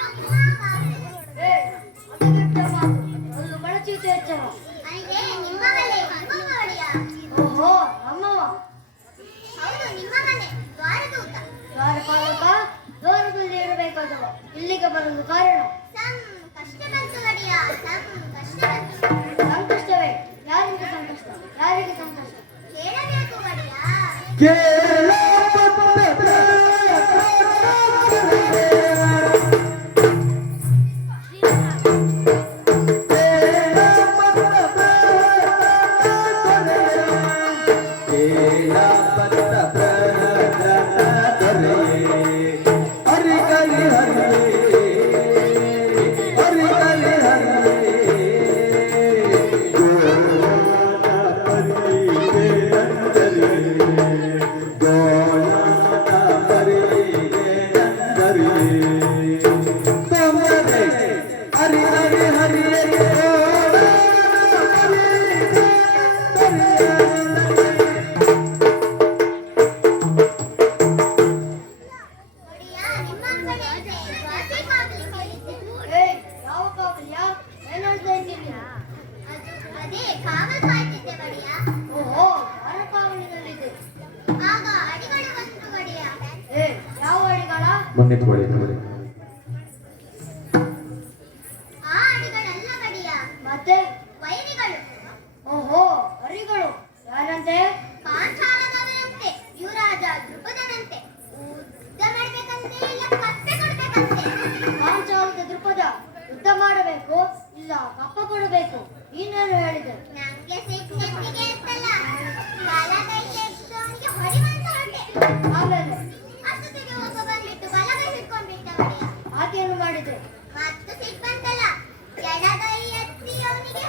ನೀನು? ಹದಗೆಟ್ಟ ಮಾತು. ಒಂದು ಕಳಚೀತು ಎಚ್ಚರ. ಅಯ್ಯೇ, ನಿಮ್ಮ ಮನೆ ನಿಮ್ಮ ಒಡೆಯ. ಓಹೋ, ನಮ್ಮವ. ಹೌದು, ನಿಮ್ಮ ಮನೆ ದ್ವಾರದೂತ. ದ್ವಾರಪಾಲಕ ದ್ವಾರದಲ್ಲಿ ಇರಬೇಕಾದವ ಇಲ್ಲಿಗೆ ಬರಲು ಕಾರಣ ಕಷ್ಟ ಬಂತು ಒಡೆಯ, ಕಷ್ಟ ಬಂತು. ಸಂಕಷ್ಟವೇ. ಯಾರಿಗೆ ಸಂಕಷ್ಟ? ಯಾರಿಗೆ ಸಂಕಷ್ಟ? ಹೇಳಬೇಕು ಒಡೆಯ. ಕೇಳ ಒಡೆಯ, ನಿಮ್ಮ ಕಡೆ ವಾಸಿ ಕಾವಲಿ ಹೇಳಿದ್ದೆ. ಏಯ್, ಯಾವ ಕಾವಲಿಯ? ಏನ್ ಹೇಳ್ತಾ ಇದ್ದೀನಿ? ಅದೇ ಕಾವಲು ಕಾಯ್ತಿದ್ದೆ ಒಡೆಯ. ಓಹೋ, ದ್ವಾರ ಕಾವಲಿನಲ್ಲಿದೆ. ಆಗ ಅಡಿಗಳು ಬಂತು ಒಡೆಯ. ಏಯ್, ಯಾವ ಅಡಿಗಳ? ಮುಂದೆ ನೋಡಿ ನೋಡಿ ಆ ಅಡಿಗಳಲ್ಲ ಒಡೆಯ, ಮತ್ತೆ? ವೈರಿಗಳು. ಓಹೋ, ಹರಿಗಳು. ಯಾರಂತೆ? ಪಾಂಚಾಲದವರಂತೆ, ಯುವರಾಜ ದೃಪದನಂತೆ. ಯುದ್ಧ ಮಾಡ್ಬೇಕಂತೆ, ಇಲ್ಲ ಕಪ್ಪೆ ಕೊಡ್ಬೇಕಂತೆ. ಪಾಂಚಾಲದ ದೃಪದ ಯುದ್ಧ ಮಾಡಬೇಕು, ಇಲ್ಲ ಕಪ್ಪ ಕೊಡಬೇಕು. ನೀನೇನು ಹೇಳಿದೆ? ನಂಗೆ ಸಿಕ್ಕಿಗೆ ಇರ್ತಲ್ಲ, ಬಲಗೈ ತೆಗ್ದವನಿಗೆ ಹೊಡಿವಂತ ಹೊಟ್ಟೆ. ಆಮೇಲೆ ಅಷ್ಟೊತ್ತಿಗೆ ಒಬ್ಬ ಬಂದ್ಬಿಟ್ಟು ಬಲಗೈ ಹಿಡ್ಕೊಂಡ್ಬಿಟ್ಟ ಒಡೆಯ. ಆಕೆಯನ್ನು ಮಾಡಿದೆ. ಮತ್ತು ಸಿಟ್ಟು ಬಂತಲ್ಲ, ಎಡಗೈ ಎತ್ತಿ ಅವನಿಗೆ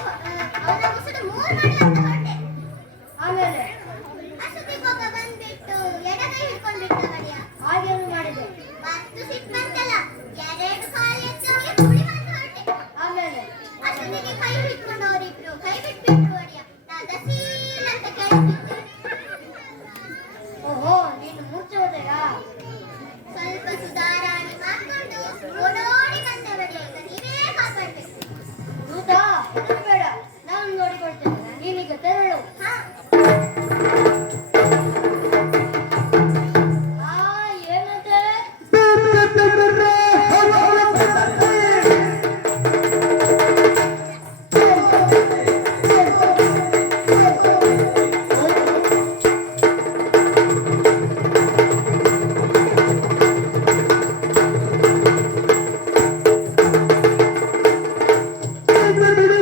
ಅವನ ಮುಸುಡು ಮೂರು ಮಾಡುವಂತ ಹೊಟ್ಟೆ. ಆಮೇಲೆ ಅಷ್ಟೊತ್ತಿಗೆ ಒಬ್ಬ ಬಂದ್ಬಿಟ್ಟು ಎಡಗೈ ಹಿಡ್ಕೊಂಡ್ಬಿಟ್ಟ ಒಡೆಯ. ಹಾಗೇನು ಮಾಡಿದೆ. ಮತ್ತು ಸಿಟ್ಟು ಬಂತಲ್ಲ, ಎರಡು ಕಾಲು ಎತ್ತಿ ಅವನಿಗೆ ಕುಡಿವಂತ ಹೊಟ್ಟೆ. ಆಮೇಲೆ ಅಷ್ಟೊತ್ತಿಗೆ ಕೈ ಹಿಡ್ಕೊಂಡವರಿಬ್ರು ಕೈ ಬಿಟ್ಬಿಟ್ರು ಒಡೆಯ. ನಾ ದಸೀಲ್ ಅಂತ ಕೇಳಿಬಿಟ್ಟೆ. ಓಹೋ, ನೀನು ಮೂರ್ಛೆ ಹೋದೆಯಾ? ಸ್ವಲ್ಪ ಸುಧಾರಣೆ ಮಾಡ್ಕೊಂಡು ಓಡೋಡಿ ಬಂದೆ ಒಡೆಯ. ಈಗ ನೀವೇ ಕಾಪಾಡ್ಬೇಕು. ದೂತ, ಹೆದರಬೇಡ, ನಾನು ನೋಡಿಕೊಳ್ತೇನೆ. ನೀನೀಗ ತೆರಳು. ಹಾ, ಏನಂತೆ? ಬಿಡು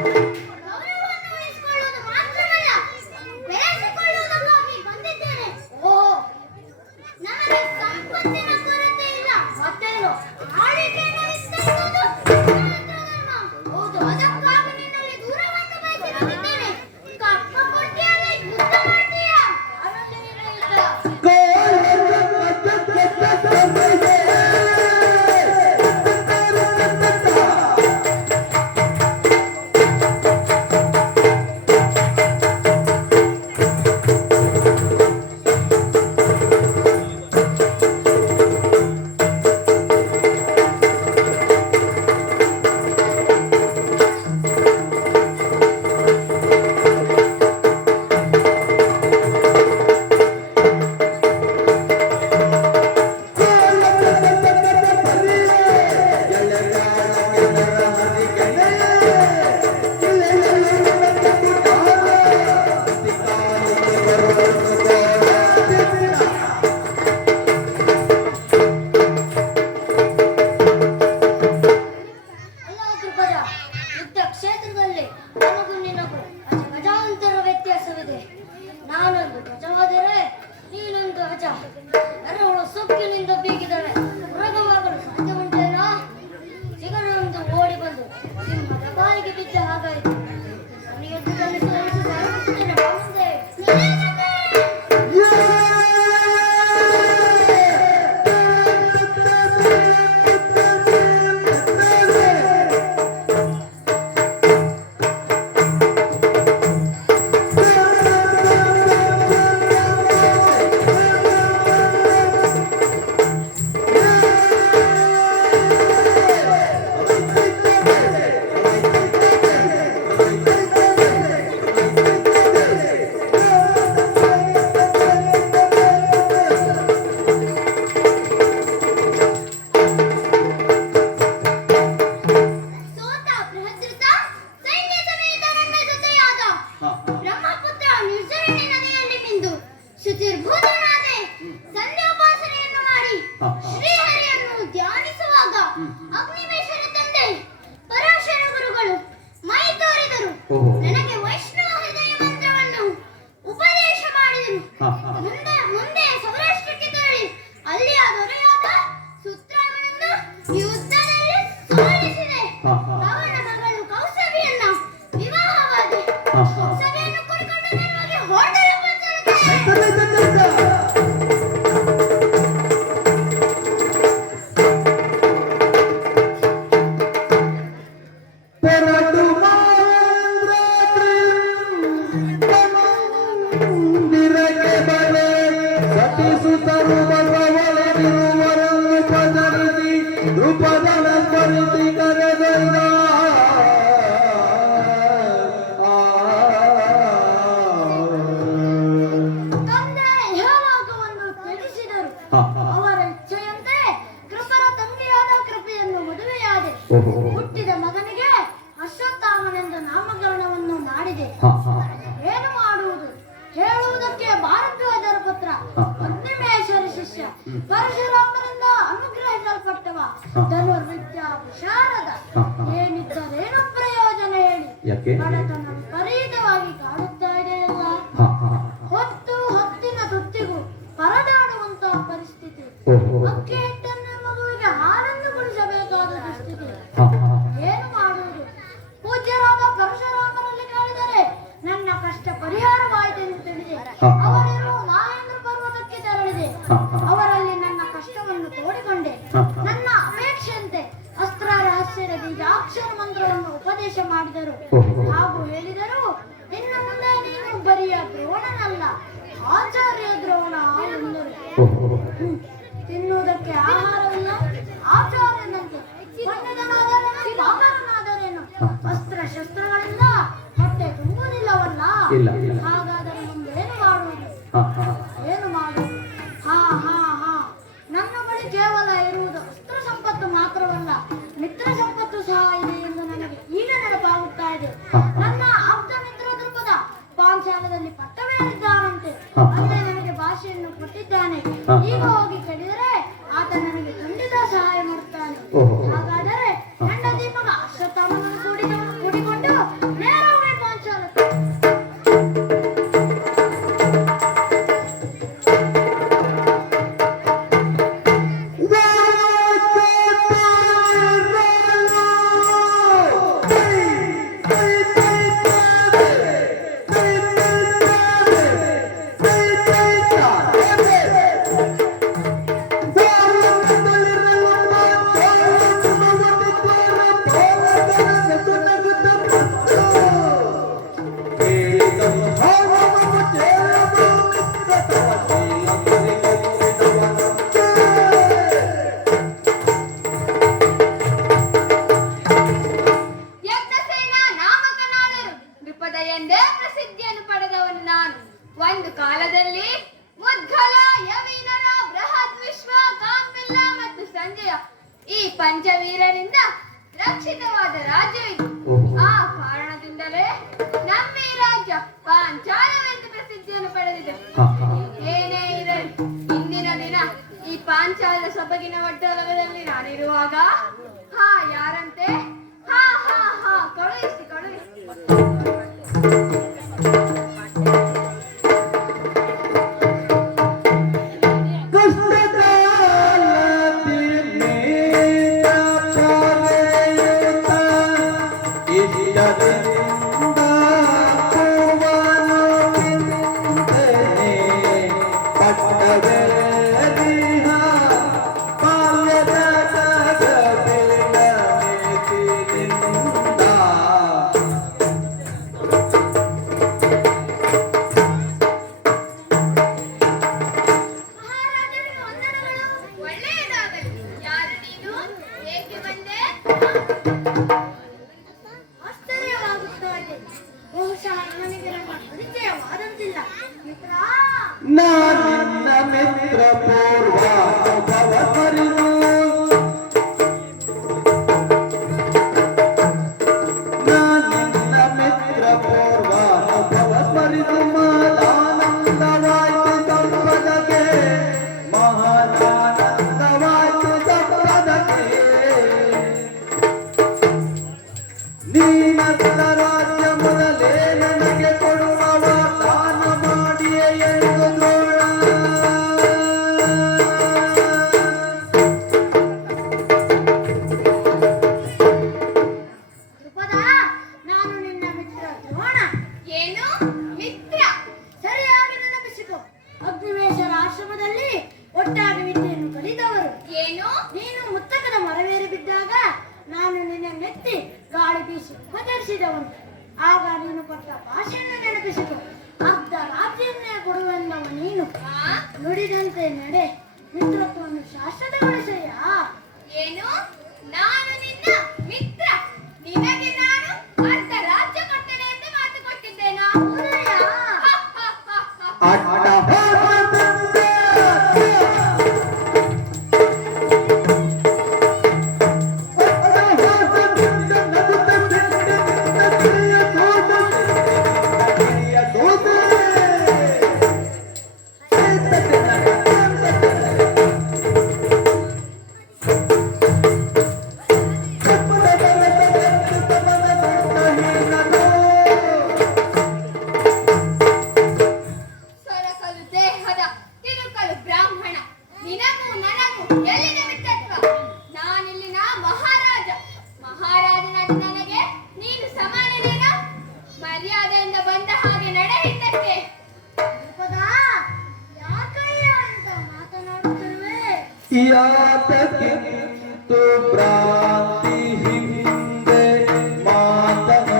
ಗೌರವವನ್ನು ಉಳಿಸಿಕೊಳ್ಳುವುದು ಮಾತ್ರವಲ್ಲ, ಬೆಳೆಸಿಕೊಳ್ಳುವುದಕ್ಕಾಗಿ ಬಂದಿದ್ದೇನೆ. ಓಹೋ, ನಮಗೆ ಸಂಪತ್ತಿನ ಕೊರತೆ ಇಲ್ಲ. ಮತ್ತೇನು? ಆಳಿಕೆಯನ್ನು ವಿಸ್ತರಿಸುವುದು ಕ್ಷಾತ್ರ ಧರ್ಮ. ಹೌದು. ಅದಕ್ಕಾಗಿ ನಿನ್ನಲ್ಲಿ ದೂರವನ್ನು ಬಯಸಿ ಬಂದಿದ್ದೇನೆ. ಕಪ್ಪ ಕೊಟ್ಟಿಯಾಗಿ ಯುದ್ಧ ಮಾಡ್ತೀಯಾ? ಆನಂದನಿರಹಿತ. ಅಲ್ಲ ಧ್ರುಪದ, ಯುದ್ಧ ಕ್ಷೇತ್ರದಲ್ಲಿ ನನಗೂ ನಿನಗೂ ಅಜಗಜಾಂತರ ವ್ಯತ್ಯಾಸವಿದೆ. ನಾನೊಂದು ಗಜವಾದರೆ ನೀನೊಂದು ಅಜ. ಎರವಳು ಸೊಕ್ಕಿನಿಂದ ಬೀಗಿದರೆ ಮೃಗವಾಗಲು ಸಾಧ್ಯ ಉಂಟೇನಾ? ಸಿಗರೊಂದು ಓಡಿ ಬಂದು ಸಿಂಹದ ಬಾಯಿಗೆ ಬಿದ್ದ ಹಾಗಾಯಿತು. ನಾನು ಯುದ್ಧದಲ್ಲಿ ಸೋಲಿಸಿ ಸಾಯುತ್ತೇನೆ ಮುಂದೆ. ಸೋತ ಬೃಹದ್ರಥ ಸೈನ್ಯ ಸಮೇತ ನನ್ನ ಜೊತೆಯಾದ. ಬ್ರಹ್ಮಪುತ್ರ ನಿರ್ಜರಣಿ ನದಿಯಲ್ಲಿ ಮಿಂದು ಶುಚಿರ್ಭೂತನಾದೆ. ಸಂಧ್ಯೋಪಾಸನೆಯನ್ನು ಮಾಡಿ ಶ್ರೀಹರಿಯನ್ನು ಧ್ಯಾನಿಸುವಾಗ ಅಗ್ನಿವೇಶನ ತಂದೆ ಪರಾಶರ ಗುರುಗಳು ಮೈ ತೋರಿದರು. ನನಗೆ ವೈಷ್ಣವ ಹೃದಯ ಮಂತ್ರವನ್ನು ಉಪದೇಶ ಮಾಡಿದರು. ಮುಂದೆ ಸೌರಾಷ್ಟ್ರಕ್ಕೆ ತೆರಳಿ ಅಲ್ಲಿಯ ದೊರೆಯಾದ ಸುತ್ರಾಮನನ್ನು ಯುದ್ಧದಲ್ಲಿ ಸೋಲಿಸಿದೆ. ಅವನ ಮಗಳು ಕೌಸಭಿಯನ್ನ ವಿವಾಹವಾದೆ. ಕೌಸಭಿಯನ್ನು ಕುರಿಕೊಂಡು ನಿಮಗೆ ಹೊಡೆಯಲು ಬಂದಿರುತ್ತೇನೆ. ದ್ರುಪದನ ಪರಿತಿ ಕರೆದಲ್ಲ ತಂದೆ ಹೇಳುವಾಗವನ್ನು ತ್ಯಜಿಸಿದರು. ಅವರ ಇಚ್ಛೆಯಂತೆ ಕೃಪರ ತಂದೆಯಾದ ಕೃಪೆಯನ್ನು ಮದುವೆಯಾದೆ. ಹುಟ್ಟಿದ ಮಗನಿಗೆ ಅಶ್ವತ್ಥಾಮನೆಂದು ನಾಮಕರಣವನ್ನು ಮಾಡಿದೆ. ಏನು ಮಾಡುವುದು? ಹೇಳುವುದಕ್ಕೆ ಭಾರದ್ವಾಜರ ಪುತ್ರ, ಅಗ್ನಿಮೇಶ್ವರ ಶಿಷ್ಯ, ಪರಶುರಾಮರಿಂದ ಅನುಗ್ರಹಿಸಲ್ಪಟ್ಟವ, ಧನುರ್ವಿದ್ಯಾ ವಿಶಾರದ. ಏನಿದ್ದರೇನು ಪ್ರಯೋಜನ ಹೇಳಿ? ಬಡತನ ವಿಪರೀತವಾಗಿ ಕಾಡುತ್ತಾ ಇದೆಯಲ್ಲ. ಹೊತ್ತಿನ ತುತ್ತಿಗೂ ಪರದಾಡುವಂತಹ ಪರಿಸ್ಥಿತಿ. ಅಕ್ಕಿ ಹಿಟ್ಟನ್ನು ಮಗುವಿಗೆ ಹಾಲನ್ನು ಕುಡಿಸಬೇಕಾದ ದುಸ್ಥಿತಿ. ಏನು ಮಾಡುವುದು? ಪೂಜ್ಯರಾದ ಪರಶುರಾಮರಲ್ಲಿ ಕೇಳಿದರೆ ನನ್ನ ಕಷ್ಟ ಪರಿಹಾರವಾಯಿತೆಂದು ತಿಳಿದೆ. ಅವರಿರುವ ಮಹೇಂದ್ರ ಪರ್ವತಕ್ಕೆ ತೆರಳಿದೆ. ಅವರಲ್ಲಿ ನನ್ನ ಕಷ್ಟವನ್ನು ತೋಡಿಕೊಂಡೆ. ನನ್ನ ಅಪೇಕ್ಷೆಯಂತೆ ಅಸ್ತ್ರ ರಹಸ್ಯದ ಬೀಜಾಕ್ಷರ ಮಂತ್ರವನ್ನು ಉಪದೇಶ ಮಾಡಿದರು. ಹಾಗೂ ಹೇಳಿದರು, ಇನ್ನು ಮುಂದೆ ನೀನು ಬರಿಯ ದ್ರೋಣನಲ್ಲ, ಆಚಾರ್ಯ ದ್ರೋಣ ಎಂದರು. ತಿನ್ನುವುದಕ್ಕೆ ಆಹಾರವಿಲ್ಲ, ಆಚಾರ್ಯನಂತೆ ಪಂಡಿತನಾದರೇನು, ಪಾಮರನಾದರೇನು, ಅಸ್ತ್ರ ಶಸ್ತ್ರಗಳಿಂದ ಇಲ್ಲ ಇಲ್ಲ. ಹಾಗಾದರೆ ಮುಂದೇನು ಮಾಡುವುದು? ಹಾ ಹಾ ಏನು ಮಾಡುವುದು? ಹಾ ಹಾ ಹಾ ನನ್ನ ಬಳಿ ಕೇವಲ ಇರುವುದು ಅಸ್ತ್ರ ಸಂಪತ್ತು ಮಾತ್ರವಲ್ಲ, ಮಿತ್ರ ಸಂಪತ್ತು ಸಹ ಇದೆ ಎಂದು ನನಗೆ ಈಗ ನೆನಪಾಗುತ್ತಾ ಇದೆ. ನನ್ನ ಆಪ್ತ ಮಿತ್ರ ದೃಪದ ಪಾಂಚಾಲದಲ್ಲಿ ಪಟ್ಟವೇರಿದ್ದಾನಂತೆ. ಅಲ್ಲೇ ನನಗೆ ಭಾಷೆಯನ್ನು ಕೊಟ್ಟಿದ್ದಾನೆ. ಈಗ ಹೋಗಿ ಕೇಳಿದರೆ ಆತ ನನಗೆ ಖಂಡಿತ ಸಹಾಯ ಮಾಡುತ್ತಾನೆ. ಹಾಗಾದರೆ ಹೆಂಡತಿ ಮಗ ಅಶ್ವತ್ಥಾಮನನ್ನು ಕೂಡಿಕೊಂಡು ನೇರವೇ ಪಾಂಚಾಲಕ್ಕೆ. ಯಜ್ಞಸೇನ ನಾಮಕನಾದರು ನೃಪದ ಎಂದೇ ಪ್ರಸಿದ್ಧಿಯನ್ನು ಪಡೆದವನು ನಾನು. ಒಂದು ಕಾಲದಲ್ಲಿ ಮುದ್ಗಲ, ಯವೀನರ, ಬೃಹದ್, ವಿಶ್ವ, ಕಾಂಪಿಲ್ಲ ಮತ್ತು ಸಂಜಯ ಈ ಪಂಚವೀರರಿಂದ ರಕ್ಷಿತವಾದ ರಾಜ್ಯವಿದು. ಆ ಕಾರಣದಿಂದಲೇ ನಮ್ಮ ಈ ರಾಜ್ಯ ಪಾಂಚಾಲವೆಂದು ಪ್ರಸಿದ್ಧಿಯನ್ನು ಪಡೆದಿದೆ. ಏನೇ ಇರಲಿ, ಇಂದಿನ ದಿನ ಈ ಪಾಂಚಾಲದ ಸೊಬಗಿನ ಒಡ್ಡೋಲಗದಲ್ಲಿ ನಾನಿರುವಾಗ ಹಾ ಯಾರಂತೆ? ಹಾ ಹಾ ಹಾ ಕಳುಹಿಸಿ ಕಳುಹಿಸಿ. ಮಹಾರಾಜನಿಗೆ ವಂದನಗಳು. ಒಳ್ಳೆಯದಾಗಲಿ. ಯಾರು ನೀನು? ಏಕೆ ಬಂದೆ? ಆಶ್ಚರ್ಯವಾಗುತ್ತಾ ಇದೆ. ಬಹುಶಃ ನನಗೆ ನಮ್ಮ ಪರಿಚಯವಾದಂತಿಲ್ಲ. ಮಿತ್ರ, ನಾನಿನ್ನ ಮಿತ್ರ ಪೂರ್ವ ಭವ ಪರಿದು ನಾನಿನ್ನ ಮಿತ್ರ ಪೂರ್ವ ಭವ ಪರಿದು ಮಹಾನಂದವಾಯ್ತು ಸಂಪದಕ್ಕೆ ಮಹಾನಂದವಾಯ್ತು ಸಂಪದಕ್ಕೆ ನೀನತ್ತ ರಾಜ್ಯ ಮೊದಲೇ ನನಗೆ ಕೊಡುವ ವಾಗ್ದಾನ ಮಾಡಿಯೇ ಎಂದು ದ್ರೋಣ. ದೃಪದ, ನಾನು ನಿನ್ನ ಮಿತ್ರ ದ್ರೋಣ. ಏನು? ಮಿತ್ರ? ಸರಿಯಾಗಿ ನೆನಪಿಸಿಕೊ. ಅಗ್ನಿವೇಶರ ಆಶ್ರಮದಲ್ಲಿ ಒಟ್ಟಾಗಿ ವಿದ್ಯೆಯನ್ನು ಕಲಿತವರು. ಏನು? ನೀನು ಮುತ್ತಕದ ಮರವೇರಿ ಬಿದ್ದಾಗ ನಾನು ನಿನ್ನ ನೆತ್ತಿ ಗಾಳಿ ಬೀಸಿ ಉಪಚರಿಸಿದವನು. ಆಗ ನೀನು ಕೊಟ್ಟ ಭಾಷೆಯನ್ನು ನೆನಪಿಸಿಕೊ. ಅರ್ಧ ರಾಜ್ಯವನ್ನೇ ಕೊಡುವೆಂದವ ನೀನು. ನುಡಿದಂತೆ ನಡೆ, ಮಿತ್ರತ್ವವನ್ನು ಶಾಶ್ವತಗೊಳಿಸಯ್ಯ. ಏನು? ನಾನು ನಿನ್ನ ಮಿತ್ರ? ನಿನಗೆ ನಾನು ಅರ್ಧ ರಾಜ್ಯ ಕೊಡ್ತೇನೆ ಎಂದು ಮಾತು ಕೊಟ್ಟಿದ್ದೇನಾ? ಹೌದಯ್ಯ. ಅಡ್ಡ ಸೊರಕಲು ದೇಹದ, ತಿರುಕಲು ಬ್ರಾಹ್ಮಣ. ನಿನಗೂ ನನಗೂ ಎಲ್ಲಿದೆ ಮಿತ್ರತ್ವ? ನಾನಿಲ್ಲಿನ ಮಹಾರಾಜ. ಮಹಾರಾಜನಾದ ನನಗೆ ನೀನು ಸಮಾನನೇನಾ? ಮರ್ಯಾದೆಯಿಂದ ಬಂದ ಹಾಗೆ ನಡೆಹಿದ್ದಕ್ಕೆ. ದೃಪದ, ಯಾಕಯ್ಯ ಅಂತ ಮಾತನಾಡುತ್ತಿರುವೆ? ಯಾತಕ್ಕಿಂತು ಭ್ರಾಂತಿ ಹಿಂದೆ ಮಾತನೊಳುಹಿಕೊಳ್ಳಲು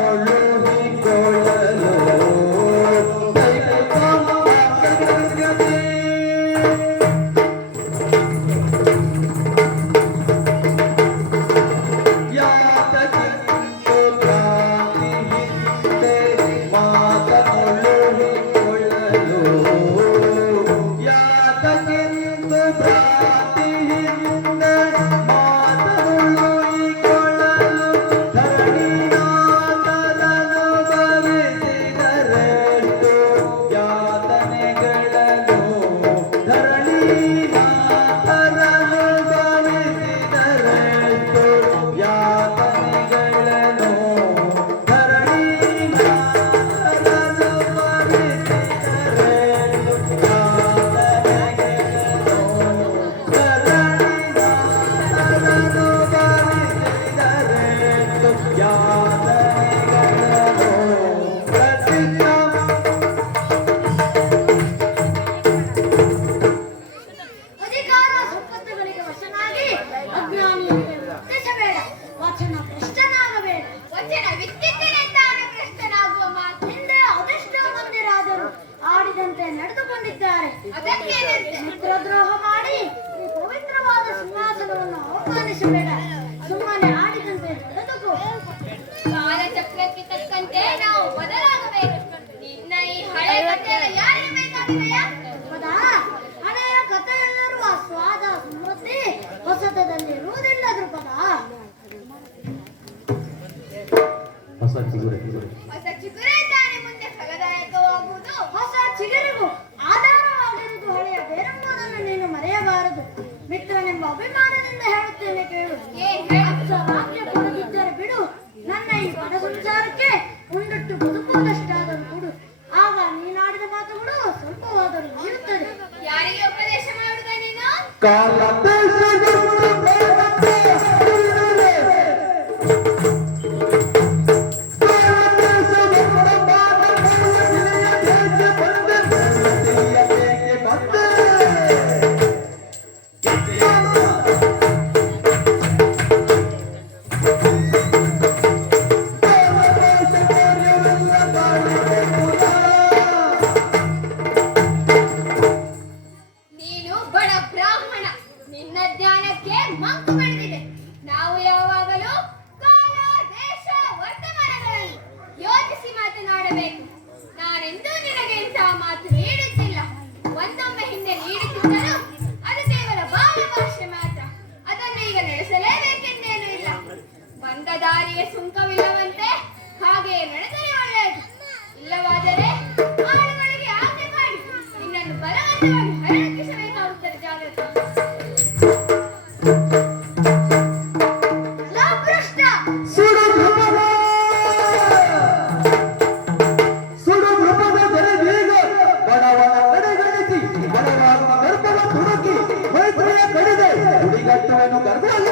ಯಾತಕ್ಕಿಂತು ಭ್ರಾಂತಿ ಹಿಂದೆ ಮಾತನೊಳು ಮಾಡಿವೆಯಾ? ಪದ ಹಳೆಯ ಕಥೆಯಲ್ಲಿರುವ ಸ್ವಾದ ಸಮೃದ್ಧಿ ಹೊಸತದಲ್ಲಿರುವುದಿಲ್ಲ ಧ್ರುಪದ. ಹೊಸ ಚಿಗುರೆ ಹೊಸ ಚಿಗುರೆ ತಾನೇ ಮುಂದೆ ಫಲದಾಯಕವಾಗುವುದು. ಹೊಸ ಚಿಗುರಿಗೂ ಆಧಾರವಾಗಿರುವುದು ಹಳೆಯ ಬೇರೆಂಬುದನ್ನು ನೀನು ಮರೆಯಬಾರದು. ಮಿತ್ರನೆಂಬ ಅಭಿಮಾನದಿಂದ ಹೇಳುತ್ತೇನೆ ಕೇಳು. ಏನ್ ಹೇಳು? ಅಪ್ಸರಾಜ್ಞೆ ಕೊಡದಿದ್ದರೆ ಬಿಡು, ನನ್ನ ಈ ಬಡ ಸಂಸಾರಕ್ಕೆ ಉಂಡಟ್ಟು ಬದುಕುವುದಷ್ಟಾದರೂ ಕೊಡು. ಆಗ ನೀನಾಡಿದ ಮಾತುಗಳು ಸ್ವಲ್ಪವಾದರೂ ನೀಡುತ್ತದೆ. ಯಾರಿಗೆ ಉಪದೇಶ ಮಾಡುದ ನೀನು? ನೀನು ಬಡ ಬ್ರಾಹ್ಮಣ. ನಿನ್ನ ಜ್ಞಾನಕ್ಕೆ ಮಂಕು ಬೆಳೆದಿದೆ. ನಾವು ಯಾವಾಗಲೂ ಕಾಲ, ದೇಶ, ವರ್ತಮಾನಗಳನ್ನು ಯೋಚಿಸಿ ಮಾತನಾಡಬೇಕು. ನಾನೆಂದೂ ನಿನಗೆ ಇಂತಹ ಮಾತು ನೀಡುತ್ತಿಲ್ಲ. ಒಂದೊಮ್ಮೆ ಹಿಂದೆ ನೀಡುತ್ತಿದ್ದರೂ ಅದು ಕೇವಲ ಬಾಲ ಭಾಷೆ ಮಾತ್ರ. ಅದನ್ನು ಈಗ ನಡೆಸಲೇಬೇಕೆಂದೇನೂ ಇಲ್ಲ. ಬಂದ ದಾರಿಗೆ ಸುಂಕವಿಲ್ಲವಂತೆ, ಹಾಗೆ ನಡೆದರೆ ಒಳ್ಳೆಯದು. ಇಲ್ಲವಾದರೆ ಆಳುಗಳಿಗೆ ಆಜ್ಞೆ ಮಾಡಿ ನಿನ್ನನ್ನು ಬಲವಂತವಾಗಿ ಹರಣಿಸಬೇಕಾಗುತ್ತದೆ. ಜಾಗ್ರತೆ. ಲಭ್ರಷ್ಟ ಬಡವನ ಕಡೆಗಣಿಸಿ ಬಡವಾಗುವ ಗರ್ಭವ ತುಡುಕಿ ಮೈತ್ರಿಯ ಕಡಿದೆ ಹುಡಿಗಟ್ಟುವೆನು ಗರ್ಭವಲ್ಲ.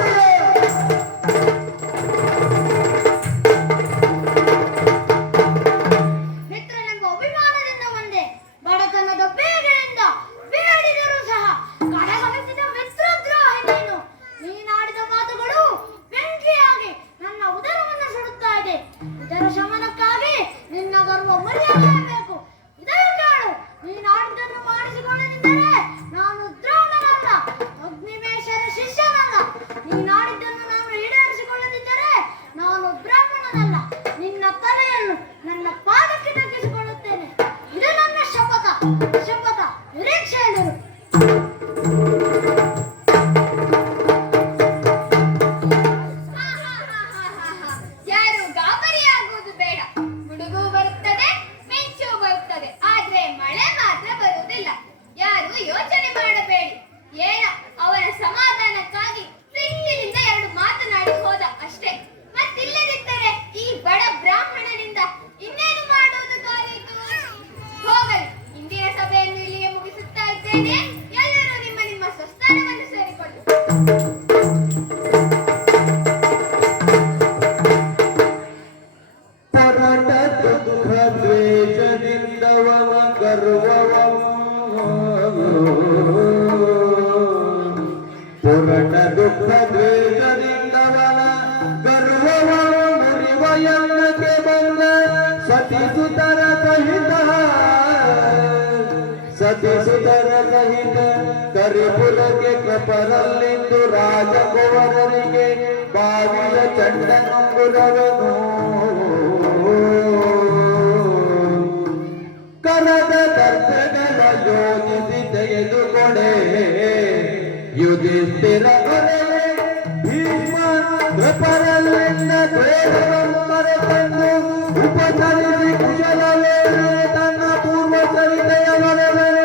ಮಿತ್ರನೆಂಬ ಅಭಿಮಾನದಿಂದ ಒಂದೇ ಬಡತನದ ಬೇಗೆಯಿಂದ ಬೇಡಿದರೂ ಸಹ ಕಡೆಗಣಿಸಿದ ಮಿತ್ರದ್ರೋಹಿ ನೀನು. ನೀನಾಡಿದ ಮಾತುಗಳು ಬೆಂಕಿಯಾಗಿ ನನ್ನ ಉದರವನ್ನು ಸುಡುತ್ತಾ ಇದೆ. ಇದರ ಶಮನಕ್ಕಾಗಿ ನಿನ್ನ ಗರ್ವ ಮುರಿಯಲೇಬೇಕು. ಇದನ್ನು ಕೇಳು, ನೀನಾಡಿದ್ದನ್ನು ಮಾಡಿಸಿಕೊಳ್ಳದಿದ್ದರೆ ನಾನು ದ್ರೋಣನಲ್ಲ, ಅಗ್ನಿವೇಶರ ಶಿಷ್ಯನಲ್ಲ. ನೀನಾಡಿದ್ದನ್ನು ನಾನು ಈಡೇರಿಸಿಕೊಳ್ಳದಿದ್ದರೆ ನಾನು ಬ್ರಾಹ್ಮಣನಲ್ಲ. ನಿನ್ನ ತಲೆಯನ್ನು ನನ್ನ ಪಾದಕ್ಕೆ ತಗ್ಗಿಸಿಕೊಳ್ಳುತ್ತೇನೆ. ಇದು ನನ್ನ ಶಪಥ. ಶಪಥ ನಿರೀಕ್ಷೆಯಲ್ಲಿರು. ಯಾರು ಗಾಬರಿಯಾಗುವುದು ಬೇಡ. ಗುಡುಗು ಬರುತ್ತದೆ, ಮಿಂಚು ಬರುತ್ತದೆ, ಆದ್ರೆ ಮಳೆ ಮಾತ್ರ ಬರುವುದಿಲ್ಲ. ಯಾರು ಯೋಚನೆ ಮಾಡಬೇಡಿ. ಏನ ಅವನ ಸಮಾಧಾನಕ್ಕಾಗಿ ಸಿಟ್ಟಿನಿಂದ ಎರಡು ಮಾತನಾಡಿ ಹೋದ ಅಷ್ಟೇ. ಮತ್ತಿಲ್ಲದಿದ್ದರೆ ಈ ಬಡ ಬ್ರಾಹ್ಮಣನಿಂದ ಇನ್ನೇನು ಮಾಡುವುದಕ್ಕಾದೀತು? ಹೋಗಲಿ, ಇಂದಿನ ಸಭೆಯನ್ನು ಇಲ್ಲಿಗೆ ಮುಗಿಸುತ್ತಾ ಇದ್ದೇನೆ. ಎಲ್ಲರೂ ನಿಮ್ಮ ನಿಮ್ಮ ಸ್ವಸ್ಥಾನವನ್ನು ಸೇರಿಕೊಳ್ಳಿ. ಪರಟ ದುಃಖ ದ್ವೇಷದಿಂದವನ ಗರ್ವವಂ ಪುರಟ ದುಃಖ ದ್ವೇಷದಿಂದವನ ಗರ್ವವ ಮುರಿವ ಎನ್ನಕ್ಕೆ ಬಂದ ಸತಿಸುತರ ಸಹಿತ ಕರಿಪುರಕ್ಕೆ ಕಪರಲ್ಲಿದ್ದು ರಾಜಕುವರರಿಗೆ ಬಾವಿಯ ಚಂಡನುಂಗುರವನು ಕರದ ದರ್ಶಗಳ ಯೋಜಿಸಿ ತೆಗೆದುಕೊಡೆ ಯುಧಿಷ್ಠಿರ ಹೊರಗೆ ಭೀಷ್ಮ ಕೃಪರಲ್ಲಿಂದ ದ್ವೇಷವನ್ನು ಮರೆತಂದು ಉಪಚರಿಸಿ ಕುಶಲವೇ ತನ್ನ ಪೂರ್ವ ಚರಿತೆಯ ಮರೆದರೆ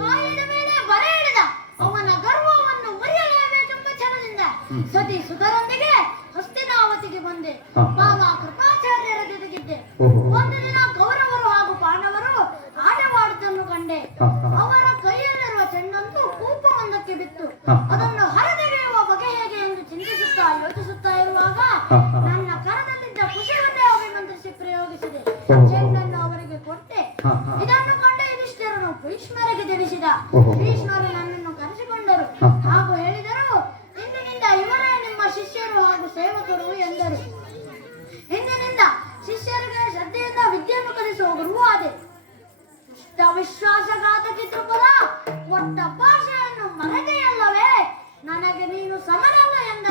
ಕಾಯಿದ ಮೇಲೆ ಬರೆ ಹಿಡಿದ. ಅವನ ಗರ್ವವನ್ನು ಮುರಿಯಲೇಬೇಕೆಂಬ ಛಲದಿಂದ ಸತಿ ಸುತರೊಂದಿಗೆ ಹಸ್ತಿನಾವತಿಗೆ ಬಂದೆ. ಬಾಬಾ ಕೃಪಾಚಾರ್ಯರ ಜೊತೆಗಿದ್ದೆ. ಒಂದು ದಿನ ಕೌರವರು ಹಾಗೂ ಪಾಂಡವರು ಆಟವಾಡುವುದನ್ನು ಕಂಡೆ. ಅವರ ಕೈಯಲ್ಲಿರುವ ಚೆಂಡೊಂದು ಕೂಪವೊಂದಕ್ಕೆ ಬಿತ್ತು. ಅದನ್ನು ಹರಿದೆಗೆಯುವ ಬಗೆ ಹೇಗೆ ಎಂದು ಚಿಂತಿಸುತ್ತಾ ಯೋಚಿಸುತ್ತಾ ಇರುವಾಗ ನನ್ನ ಕರದಲ್ಲಿದ್ದ ಕುಶಲತೆ ಅಭಿಮಂತ್ರಿಸಿ ಪ್ರಯೋಗಿಸಿದೆ. ಚೆಂಡನ್ನು ಅವರಿಗೆ ಕೊಟ್ಟೆ. ಇದನ್ನು ಕಂಡ ಯುಧಿಷ್ಠಿರನು ಭೀಷ್ಮರಿಗೆ ತಿಳಿಸಿದ. ಭೀಷ್ಮರು ನನ್ನನ್ನು ಕರೆಸಿಕೊಂಡರು ಹಾಗೂ ಹೇಳಿದರು, ಇಂದಿನಿಂದ ಇವರೇ ನಿಮ್ಮ ಶಿಷ್ಯರು ಹಾಗೂ ಸೇವಕರು ಎಂದರು. ಇಂದಿನಿಂದ ಶಿಷ್ಯರಿಗೆ ಶ್ರದ್ಧೆಯಿಂದ ವಿದ್ಯೆಯನ್ನು ಕಲಿಸುವ ಗುರುವಾದೆ. ವಿಶ್ವಾಸಘಾತಕಿ ತ್ರಿಪುರ ಒಟ್ಟ ಭಾಷೆಯನ್ನು ಮರೆತೆಯಲ್ಲವೇ ನನಗೆ ನೀನು ಸಮನಲ್ಲ ಎಂದು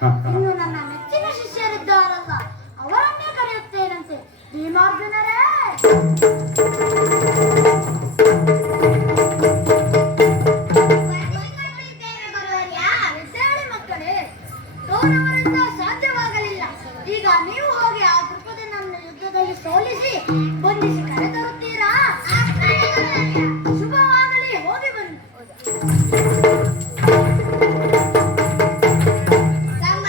ಇನ್ನು ನನ್ನ ನೆಚ್ಚಿನ ಶಿಷ್ಯರಿದ್ದಾರಲ್ಲ ಅವರನ್ನೇ ಕರೆಯುತ್ತೇನಂತೆ. ಭೀಮಾರ್ಜುನರೇ, ಎದ್ದೇಳಿ ಮಕ್ಕಳೇ. ಕೌರವರಿಂದ ಸಾಧ್ಯವಾಗಲಿಲ್ಲ. ಈಗ ನೀವು ಹೋಗಿ ಆ ದೃಪದನನ್ನು ಯುದ್ಧದಲ್ಲಿ ಸೋಲಿಸಿ ಬಂಧಿಸಿ ಕರೆತರುತ್ತೀರಾ? ಶುಭವಾಗಲಿ, ಹೋಗಿ ಬನ್ನಿ. ತಮ್ಮ,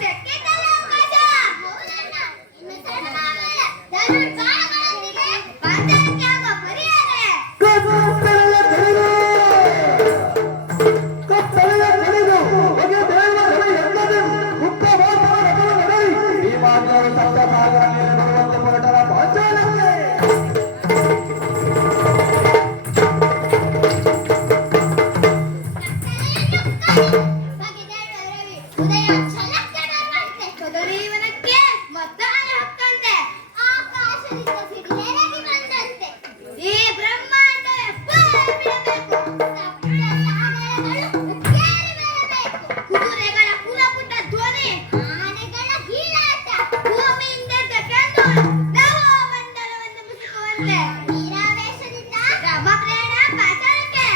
ಸಿಕ್ಕಿತಲ್ಲ ಅವಕಾಶ. ಹೌದಣ್ಣ, ಇನ್ನು ತಡವಾಗಲ್ಲ. ಧನುರ್ಬಾಣಗಳೊಂದಿಗೆ ಪಾಂಚಾಲಕ್ಕೆ ಆಗೋ ಪರಿಹಾರ. ಉದಯ ಛಲಕ್ಕಡಲ್ವಂತೆ, ಕದರೀವನಕ್ಕೆ ಮದ್ದಾನೆ ಹೊಕ್ಕಂತೆ, ಆಕಾಶದಿಂದ ಸಿಡಿಲೆರಗಿ ಬಂದಂತೆ, ಈ ಬ್ರಹ್ಮಾಂಡವೇ ಬಿಡಬೇಕು, ಸಪ್ತ ಸಾಗರಗಳು ಉಕ್ಕೇರಿ ಬರಬೇಕು, ಕುದುರೆಗಳ ಕುಲಪುಟ ಧ್ವನಿ, ಆನೆಗಳ ಕೀಲಾಟ, ಭೂಮಿಯಿಂದ ಕೆಂದು ನವಮಂಡಲವನ್ನು ಮುಸುಕುವಂತೆ, ವೀರಾವೇಶದಿಂದ ಬ್ರಹ್ಮಪ್ರೇರಣ ಪಾತಾಳಕ್ಕೆ.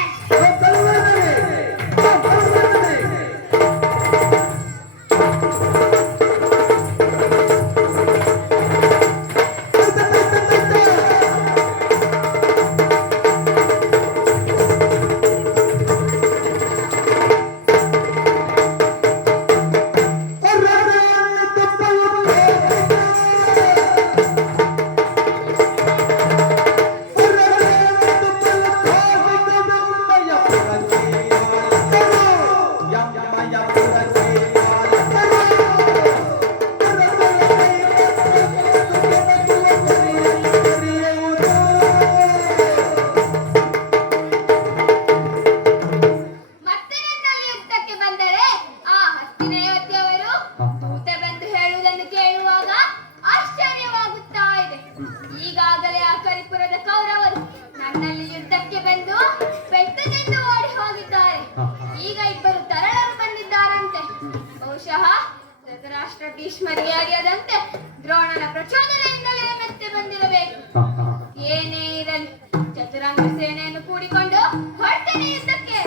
ಮತ್ತೆ ನನ್ನಲ್ಲಿ ಯುದ್ಧಕ್ಕೆ ಬಂದರೆ ಆ ಹಸ್ತಿನಾವತಿಯವರು ದೂತ ಬಂದು ಹೇಳುವುದನ್ನು ಕೇಳುವಾಗ ಆಶ್ಚರ್ಯವಾಗುತ್ತಾ ಇದೆ. ಈಗಾಗಲೇ ಆ ಕರಿಪುರದ ಕೌರವರು ನನ್ನಲ್ಲಿ ಯುದ್ಧಕ್ಕೆ ಬಂದು ಪೆಟ್ಟು ತಿಂದು ಓಡಿ ಹೋಗಿದ್ದಾರೆ. ಈಗ ಇಬ್ಬರು ತರಳರು ಬಂದಿದ್ದಾರಂತೆ. ಬಹುಶಃ ಧೃತರಾಷ್ಟ್ರ ಭೀಷ್ಮರಿಗೆ ಅರಿಯದಂತೆ ದ್ರೋಣನ ಪ್ರಚೋದನೆಯಿಂದಲೇ ಮತ್ತೆ ಬಂದಿರಬೇಕು. ಏನೇ ಇರಲಿ, ಚತುರಂಗ ಸೇನೆಯನ್ನು ಕೂಡಿಕೊಂಡು ಹೊರಟನೆ ಯುದ್ಧಕ್ಕೆ.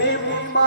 ನಿಮ್ಮ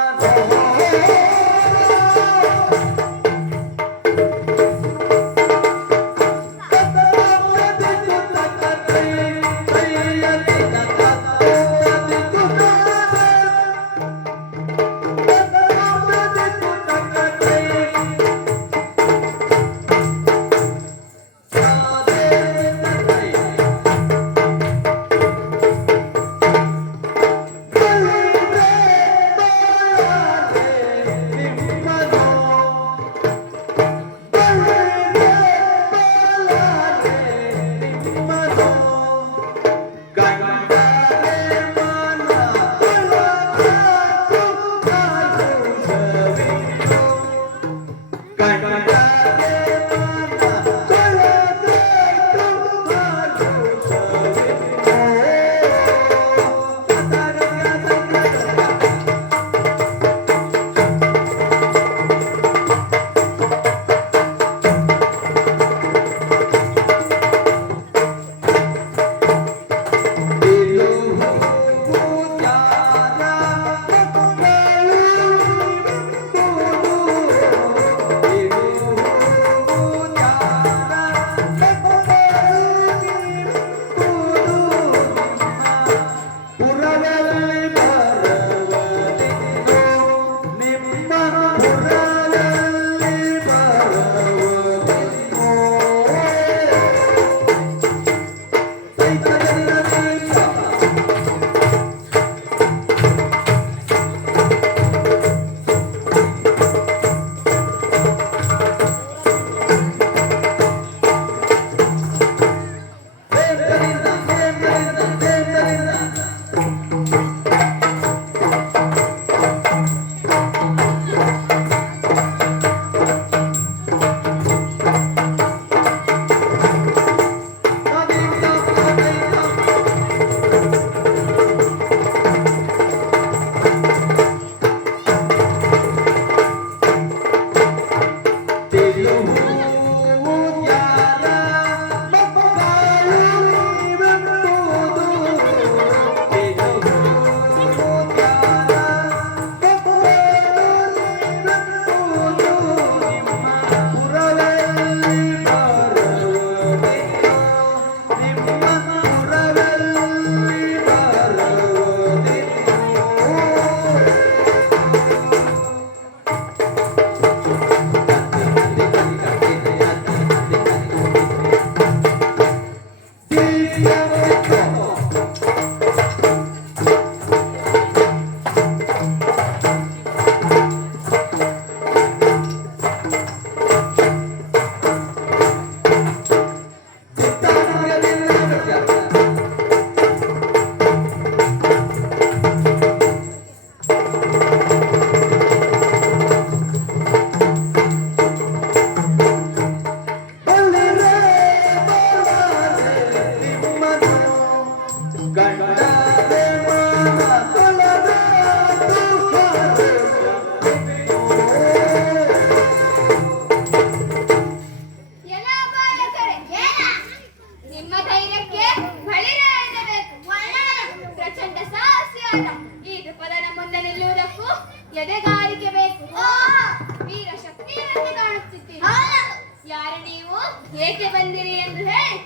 ಏಕೆ ಬಂದಿರಿ ಎಂದು ಹೇಳಿ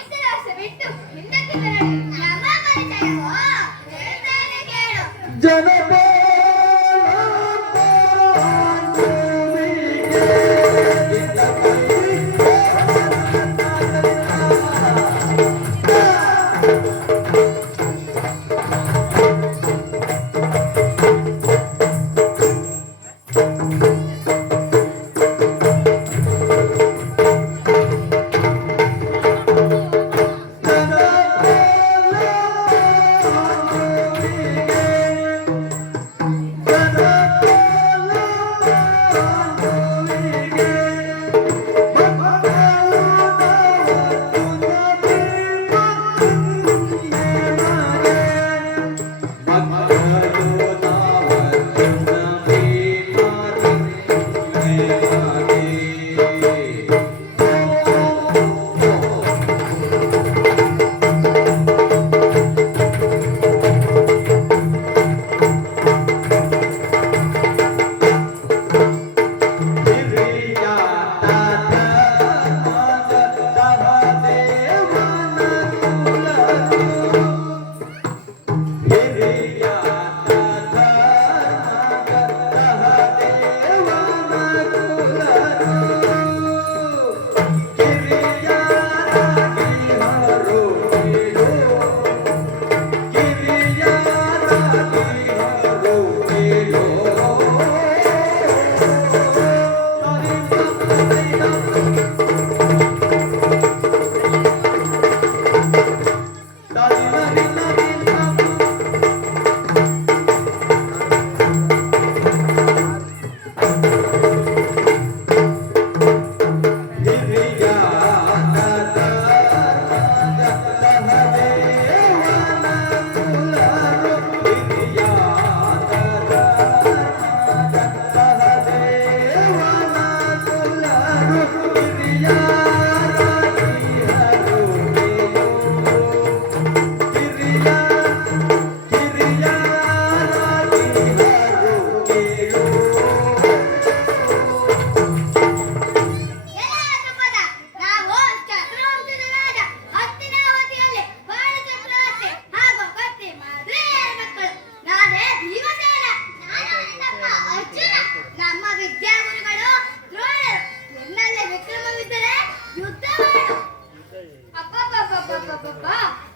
ಇತಿಹಾಸ ಬಿಟ್ಟು ಹಿಂದಕ್ಕೆ ತೆರಳಿ ನಮ್ಮ ಪರಿಚಯವೋ ಹೇಳ್ತೇನೆ ಕೇಳು.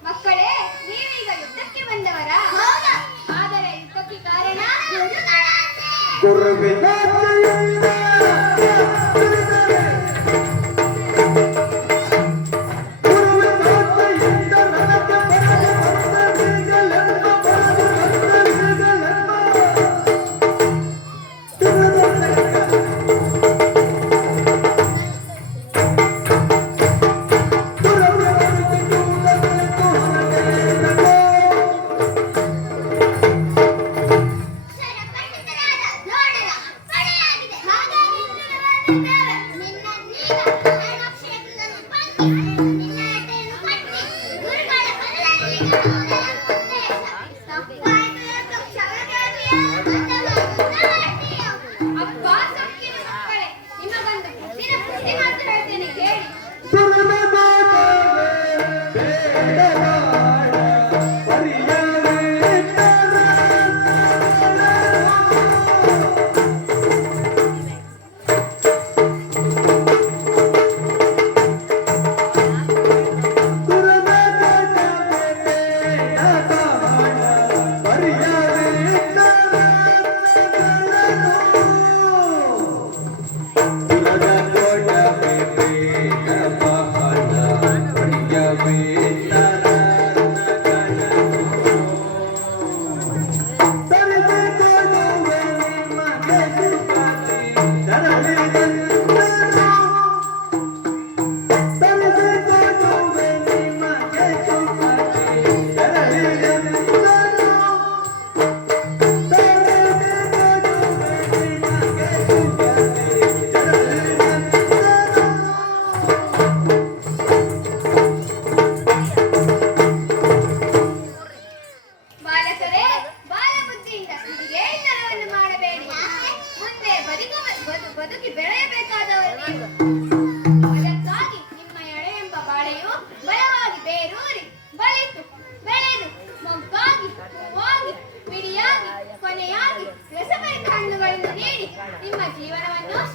ಮಕ್ಕಳೇ, ನೀವೀಗ ಯುದ್ಧಕ್ಕೆ ಬಂದವರಾ? ಆದರೆ ಯುದ್ಧಕ್ಕೆ ಕಾರಣ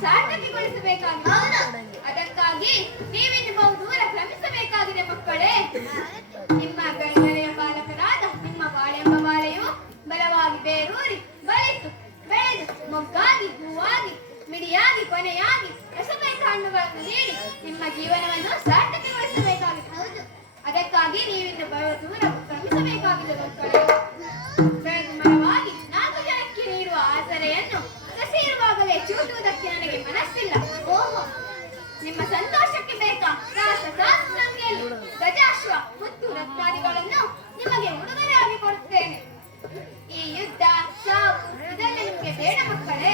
ಸಾರ್ಥಕಗೊಳಿಸಬೇಕಾಗಿದೆ. ಅದಕ್ಕಾಗಿ ನೀವಿನ್ನು ಬಹುದೂರ ಕ್ರಮಿಸಬೇಕಾಗಿದೆ ಮಕ್ಕಳೇ. ನಿಮ್ಮ ಗೆಳೆಯ ಬಾಲಕರಾದ ನಿಮ್ಮ ಬಾಳೆಂಬ ಬಾಳೆಯು ಬಲವಾಗಿ ಬೇರೂರಿ ಬಲಿತು ಬೆಳೆದು ಮೊಗ್ಗಾಗಿ ಹೂವಾಗಿ ಮಿಡಿಯಾಗಿ ಕೊನೆಯಾಗಿ ರಸಭರಿತ ಹಣ್ಣುಗಳನ್ನು ನೀಡಿ ನಿಮ್ಮ ಜೀವನವನ್ನು ಸಾರ್ಥಕಗೊಳಿಸಬೇಕಾಗಿದೆ. ಅದಕ್ಕಾಗಿ ನೀವಿನ್ನು ಬಹುದೂರ ಕ್ರಮಿಸಬೇಕಾಗಿದೆ ಮಕ್ಕಳೇ. ಬೆಳೆದು ಮರವಾಗಿ 4 ಜನಕ್ಕೆ ನೀಡುವ ಆಸರೆಯನ್ನು ಸಸಿ ಇರುವಾಗಲೇ ಚೂಟುವುದಕ್ಕೆ ನನಗೆ ಮನಸ್ಸಿಲ್ಲ. ಓಹೋ, ನಿಮ್ಮ ಸಂತೋಷಕ್ಕೆ ಬೇಕಾ ಸಂಖ್ಯೆಯಲ್ಲಿ ಗಜಾಶ್ವ ಮತ್ತು ರತ್ನಾದಿಗಳನ್ನು ನಿಮಗೆ ಉಡುಗೊರೆಯಾಗಿ ಕೊಡುತ್ತೇನೆ. ಈ ಯುದ್ಧ ಸಾವು ಇದೆಲ್ಲ ನಿಮಗೆ ಬೇಡ ಮಕ್ಕಳೇ.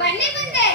ಬನ್ನಿ ಮುಂದೆ.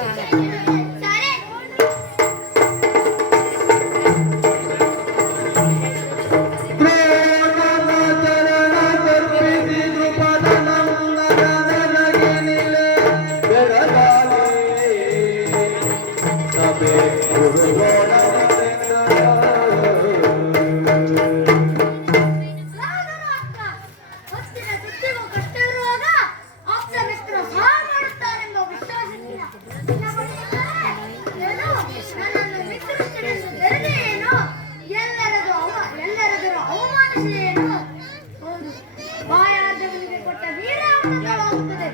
ಸರಿ. ರಾಧನ ಅಕ್ಕ ಹೊತ್ತಿನ ತುತ್ತಿಗೂ ಕಷ್ಟ ಇರುವಾಗ ಆಪ್ತ ಮಿತ್ರ ಸಹಾಯ ಮಾಡುತ್ತಾನೆಂಬ ವಿಶ್ವಾಸವಿಲ್ಲ. ನಿನ್ನ ಬಳಿ ಇದ್ದರೆ ಏನು? ನನ್ನನ್ನು ಮಿತ್ರಸ್ಥರೆಂದು ಬೆರೆದೆ ಏನು? ಎಲ್ಲರೆದುರು ಅವಮಾನಿಸಿ ಏನು? ಹೌದು, ಬಾಯಾದವನಿಗೆ ಕೊಟ್ಟ ವೀರ ಅಮೃತವಾಗುತ್ತದೆ,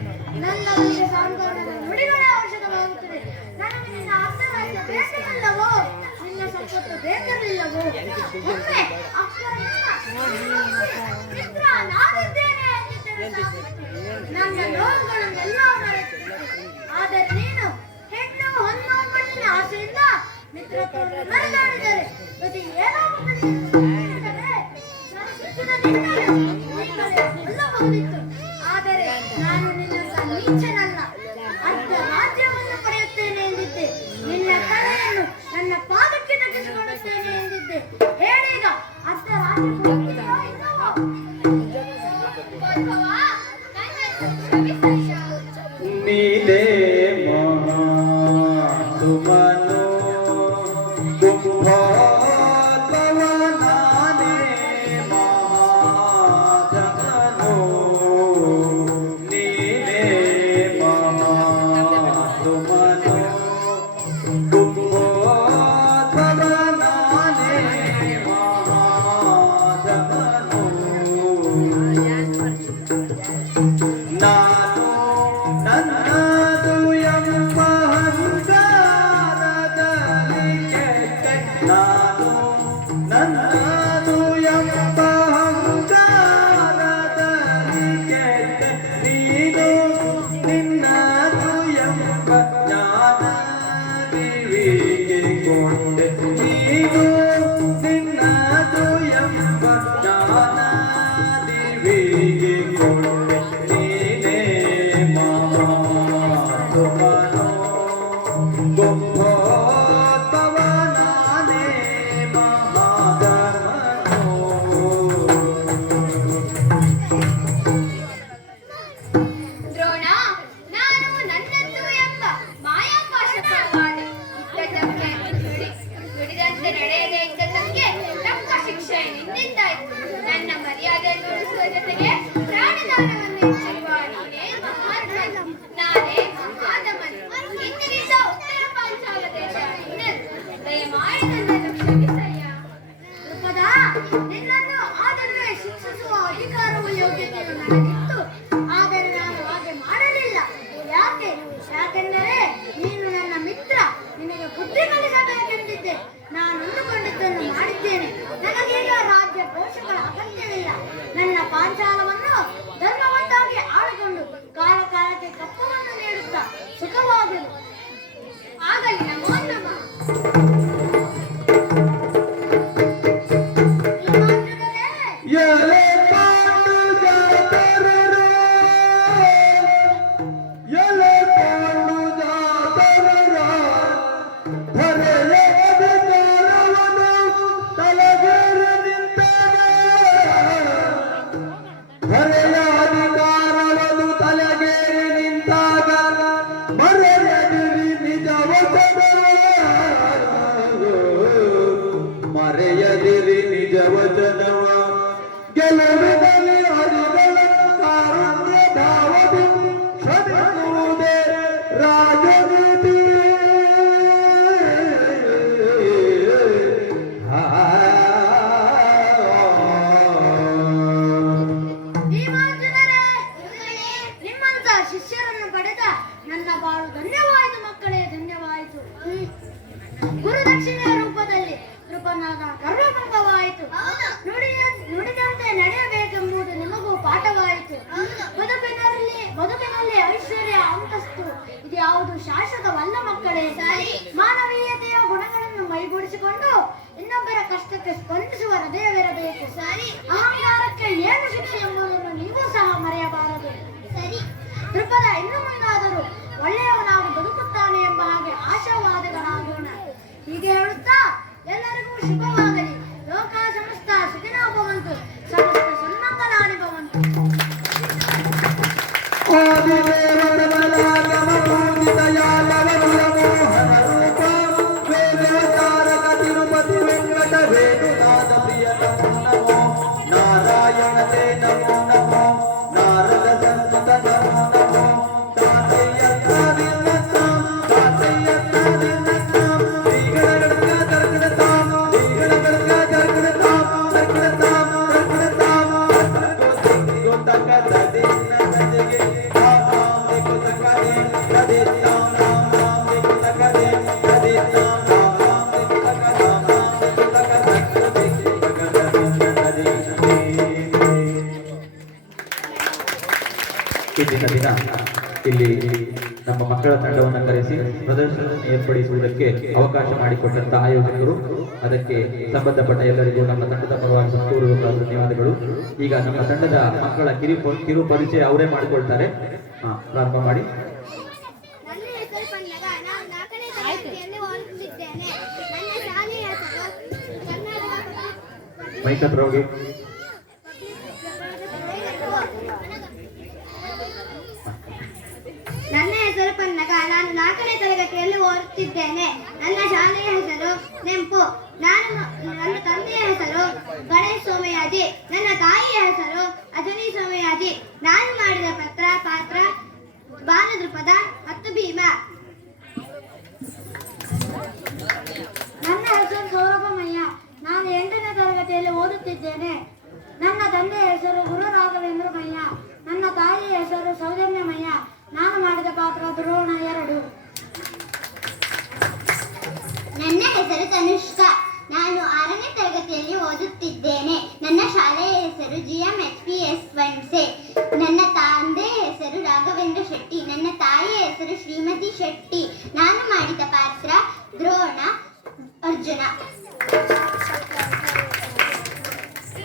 ನನ್ನವನಿಗೆ ಸಾಂತ್ವನದ ನುಡಿಗಳೇ ಔಷಧವಾಗುತ್ತದೆ. ನನಗೆ ನಿನ್ನ ಅರ್ಥರಾಜ್ಯ ಬೇಕಲಿಲ್ಲವೋ? ನಿನ್ನ ಸಂಪತ್ತು ಬೇಕಲಿಲ್ಲವೋ? ಒಮ್ಮೆ ಅಕ್ಕರನ್ನ ಮಿತ್ರ ನಾನಿದ್ದೇನೆ ಎಂದಿದ್ದರೆ ಸಾಕು. ನನ್ನ ನೋವುಗಳನ್ನೆಲ್ಲ ಮರೆತಿದ್ದೆ. ಆದರೆ ನೀನು ಹೆಣ್ಣು ಹೊನ್ನು ಮಣ್ಣಿನ ಆಸೆಯಿಂದ ಮಿತ್ರತ್ವವನ್ನು ಮೆರೆದಾಡಿದರೆ ಜೊತೆ ಏನಾಗುತ್ತದೆ ಎಂದು ಹೇಳಿದರೆ ನಾನು ಸಿಕ್ಕಿದ ನಿನ್ನಲ್ಲೇ ಕೊಲ್ಲಬಹುದಿತ್ತು. ಆದರೆ ನಾನು ನಿನ್ನಂತ ನೀಚನಲ್ಲ. ಅರ್ಧ ರಾಜ್ಯವನ್ನು ಪಡೆಯುತ್ತೇನೆ ಎಂದಿದ್ದೆ. ನಿನ್ನ ತಲೆಯನ್ನು ನನ್ನ ಪಾದಕ್ಕೆ ತಗ್ಗಿಸಿಕೊಳ್ಳುತ್ತೇನೆ ಎಂದಿದ್ದೆ. ಹೇಳೀಗ ಅರ್ಧ ರಾಜ್ಯ ಕೊಡುತ್ತೀಯೋ ಇಲ್ಲವೋ? ವೈಭವ, ನನ್ನನ್ನು ಕ್ಷಮಿಸಯ್ಯ. ನೀನೇ ಮಹಾಸುಮನು ಕುಂಭೋದ್ಭವ ನಾನೇ ಮಹಾಜಗನು. ನೀನೇ ಮಹಾಸುಮನು ಕುಂಭೋದ್ಭವ ನಾನೇ ಮಹಾಜಗನು. ನಾನು ನನ್ನದು ಎಂಬ ಹಂಗಾರದಲ್ಲಿ ಕೆಟ್ಟೆ. ನಾನು ನನ್ನದು ಎಂಬ ಹಂಗಾರದಲ್ಲಿ ಕೆಟ್ಟೆ. ನೀನು ನಿನ್ನದು ಎಂಬ ಜ್ಞಾನ ದಿವಿಗೆ ಕೊಂಡೆ. ನೀನು ನಿನ್ನದು ಎಂಬ ಜ್ಞಾನ ದಿವಿಗೆ ಕೊಂಡೆ. ನೀನೇ ಮಹಾಸುಮನು ಕುಂಭೋದ್ಭವ ನಾನೇ ಮಹಾಧರ್ಮನು. ದ್ರೋಣ, ನಾನು ನನ್ನದು ಎಂಬ ಮಾಯಾಪಾಶಕವಾಡಿ ಇದ್ದದ್ದಕ್ಕೆ ನುಡಿದಂತೆ ನಡೆಯದೇ ಇದ್ದದ್ದಕ್ಕೆ ತಕ್ಕ ಶಿಕ್ಷೆ ನಿನ್ನಿಂದಾಯಿತು. ನನ್ನ ಮರ್ಯಾದೆಯನ್ನು ಉಳಿಸುವ ಜೊತೆಗೆ ಪ್ರಾಣದಾನವನ್ನು ಹೆಚ್ಚಿರುವ ನೀನೇ ಮಹಾರ್ಜನ, ನಾನೇ ಮಹಾಧಮನು. ಇಂದಿನಿಂದ ಉತ್ತರ ಪಾಂಚಾಲ ದೇಶ ನಿನ್ನದು. ದಯಮಾಡಿ ನನ್ನನ್ನು ಕ್ಷಮಿಸಯ್ಯ. ದ್ರುಪದ, ನಿನ್ನನ್ನು ಆದಲ್ಲೇ ಶಿಕ್ಷಿಸುವ ಅಧಿಕಾರವು ಯೋಗ್ಯತೆಯು ನನಗಿತ್ತು. ಆದರೆ ನಾನು ಹಾಗೆ ಮಾಡಲಿಲ್ಲ. ಯಾಕೆಂದರೆ ನೀನು ನನ್ನ ಮಿತ್ರ, ನಿನಗೆ ಬುದ್ಧಿ ಕಲಿಸಬೇಕೆಂದಿದ್ದೆ. ನಾನು ಅಂದುಕೊಂಡಿದ್ದನ್ನು ಮಾಡಿದ್ದೇನೆ. ನನಗೀಗ ರಾಜ್ಯ ಕೋಶಗಳ ಅಗತ್ಯವಿಲ್ಲ. ನನ್ನ ಪಾಂಚಾಲವನ್ನು ಧರ್ಮವಂತಾಗಿ ಆಳಿಕೊಂಡು ಕಾಲ ಕಾಲಕ್ಕೆ ಕಪ್ಪವನ್ನು ನೀಡುತ್ತಾ ಸುಖವಾಗಲು ಆಗಲಿ. ನಮೋ ನಮಃ. ಶ್ರೀಮಾನ್ಯರೇ, ಎಲೆ ಪಾಂಡು ಜಾತರರು, ಎಲೆ ಪಾಂಡು ಜಾತರರ ಧರೆಯ ಅಧಿಕಾರವನ್ನು ತಲೆಗೇರಿ ನಿಂತಾಗ. ಧರೆಯ ಅಧಿಕಾರವನ್ನು ತಲೆಗೇರಿ ನಿಂತಾಗ ಮರೆಯದಿರಿ ನಿಜ ವಚನ. ಮರೆಯದಿರಿ ನಿಜ ವಚನವ. ಗೆಲುವಿನಲ್ಲಿ ಹರಿಗಳ ಕಾರುಣ್ಯ ಭಾವದಿ ಶ್ರಮಿಸುವುದೇ ರಾಜನೀತಿ. ಭೀಮಾರ್ಜುನರೇ, ನಿಮ್ಮಂತ ಶಿಷ್ಯರನ್ನು ಪಡೆದ ನನ್ನ ಬಾಳು ಧನ್ಯವಾಯಿತು ಮಕ್ಕಳೇ, ಧನ್ಯವಾಯಿತು. ಗುರುದಕ್ಷಿಣೆಯ ರೂಪದಲ್ಲಿ ಕೃಪನಾದ ಗರ್ವಭಂಗವಾಯಿತು. ನುಡಿದಂತೆ ನಡೆಯಬೇಕೆಂಬುದು ನಿಮಗೂ ಪಾಠವಾಯಿತು. ಬದುಕಿನಲ್ಲಿ ಐಶ್ವರ್ಯ ಅಂತಸ್ತು ಇದ್ಯಾವುದು ಶಾಶ್ವತವಲ್ಲ ಮಕ್ಕಳೇ. ಮಾನವೀಯತೆಯ ಗುಣಗಳನ್ನು ಮೈಗೂಡಿಸಿಕೊಂಡು ಇನ್ನೊಬ್ಬರ ಕಷ್ಟಕ್ಕೆ ಸ್ಪಂದಿಸುವ ಹೃದಯವಿರಬೇಕು. ಅಹಂಕಾರಕ್ಕೆ ಏನು ಶಿಕ್ಷೆ ಎಂಬುದನ್ನು ನೀವು ಸಹ ಮರೆಯಬಾರದು. ದ್ರುಪದ ಇನ್ನು ಮುಂದಾದರೂ ಒಳ್ಳೆಯವನಾಗಿ ಬದುಕುತ್ತಾನೆ ಎಂಬ ಶುಭವಾಗಲಿ. ಲೋಕ ಸಮಸ್ತ ಸುಖಿನೋ ಭವಂತು. ಸಮಸ್ತ ಸನ್ಮಂಗಲಾನಿ ಭವಂತು. ತಿರುಪತಿ ವೆಂಕಟ ವೇಣುನಾಥ ಪ್ರಿಯ ನಮೋ ನಮೋ ನಾರಾಯಣ ತೇ ನಮೋ ನಮೋ ನಾರದ ಸಂತ ನಮೋ ನಮೋ ತಾತಯ್ಯ ತಾದಿಲ್ಲ ತಾತಯ್ಯ ತಾದಿಲ್ಲ ಶ್ರೀಗಳ ದರ್ಗಡತಾಮ ಶ್ರೀಗಳ ದರ್ಗಡತಾಮ ದರ್ಗಡತಾಮ ದರ್ಗಡತಾಮ ಗೊತ್ತಕ ತದಿನ್ನ ನಜಗೆ ಆಮಾಂ ಗೊತ್ತಕ ತದಿ ತಾಮ ಗೊತ್ತಕ ತದಿ ತಾಮ ಇಂದಿನ ದಿನ ಇಲ್ಲಿ ನಮ್ಮ ಮಕ್ಕಳ ತಂಡವನ್ನು ಕರೆಸಿ ಪ್ರದರ್ಶನ ಏರ್ಪಡಿಸುವುದಕ್ಕೆ ಅವಕಾಶ ಮಾಡಿಕೊಟ್ಟಂತಹ ಆಯೋಜಕರು, ಅದಕ್ಕೆ ಸಂಬಂಧಪಟ್ಟ ಎಲ್ಲರಿಗೂ ನಮ್ಮ ತಂಡದ ಪರವಾಗಿ ಹೃತ್ಪೂರ್ವಕ ಧನ್ಯವಾದಗಳು. ಈಗ ನಮ್ಮ ತಂಡದ ಮಕ್ಕಳ ಕಿರು ಪರಿಚಯ ಅವರೇ ಮಾಡಿಕೊಳ್ತಾರೆ. ಪ್ರಾರಂಭ ಮಾಡಿ. ನನ್ನ ಹೆಸರು ಪನ್ನಗ. ನಾನು 4ನೇ ತರಗತಿಯಲ್ಲಿ ಓದುತ್ತಿದ್ದೇನೆ. ನನ್ನ ಶಾಲೆಯ ಹೆಸರು ಕನ್ನಡ ಮೈಕ್ ಹತ್ರ ಹೋಗಿ. ನನ್ನ ಹೆಸರು ಪನ್ನಗ. ನಾನು 4ನೇ ತರಗತಿಯಲ್ಲಿ ಓದುತ್ತಿದ್ದೇನೆ. ನನ್ನ ಶಾಲೆಯ ಹೆಸರು ನೆಂಪು. ನನ್ನ ತಂದೆಯ ಹೆಸರು ಗಣೇಶ್ ಸೋಮಯಾಜಿ. ನನ್ನ ತಾಯಿಯ ಹೆಸರು ಅಜನಿ ಸೋಮಯಾಜಿ. ನಾನು ಮಾಡಿದ ಪಾತ್ರ ಬಾಲದೃಪದ ಮತ್ತು ಭೀಮ. ನನ್ನ ಹೆಸರು ಸೌರಭಮಯ್ಯ. ನಾನು 8ನೇ ತರಗತಿಯಲ್ಲಿ ಓದುತ್ತಿದ್ದೇನೆ. ನನ್ನ ತಂದೆಯ ಹೆಸರು ಗುರು ರಾಘವೇಂದ್ರ ಮಯ್ಯ. ನನ್ನ ತಾಯಿಯ ಹೆಸರು ಸೌಜನ್ಯಮಯ್ಯ. ನಾನು ಮಾಡಿದ ಪಾತ್ರ ದ್ರೋಣ 2. ನನ್ನ ಹೆಸರು ತನುಷ್ಕಾ. ನಾನು 6ನೇ ತರಗತಿಯಲ್ಲಿ ಓದುತ್ತಿದ್ದೇನೆ. ನನ್ನ ಶಾಲೆಯ ಹೆಸರು GMHPS ವನ್ಸೆ. ನನ್ನ ತಂದೆಯ ಹೆಸರು ರಾಘವೇಂದ್ರ ಶೆಟ್ಟಿ. ನನ್ನ ತಾಯಿಯ ಹೆಸರು ಶ್ರೀಮತಿ ಶೆಟ್ಟಿ. ನಾನು ಮಾಡಿದ ಪಾತ್ರ ದ್ರೋಣ ಅರ್ಜುನ.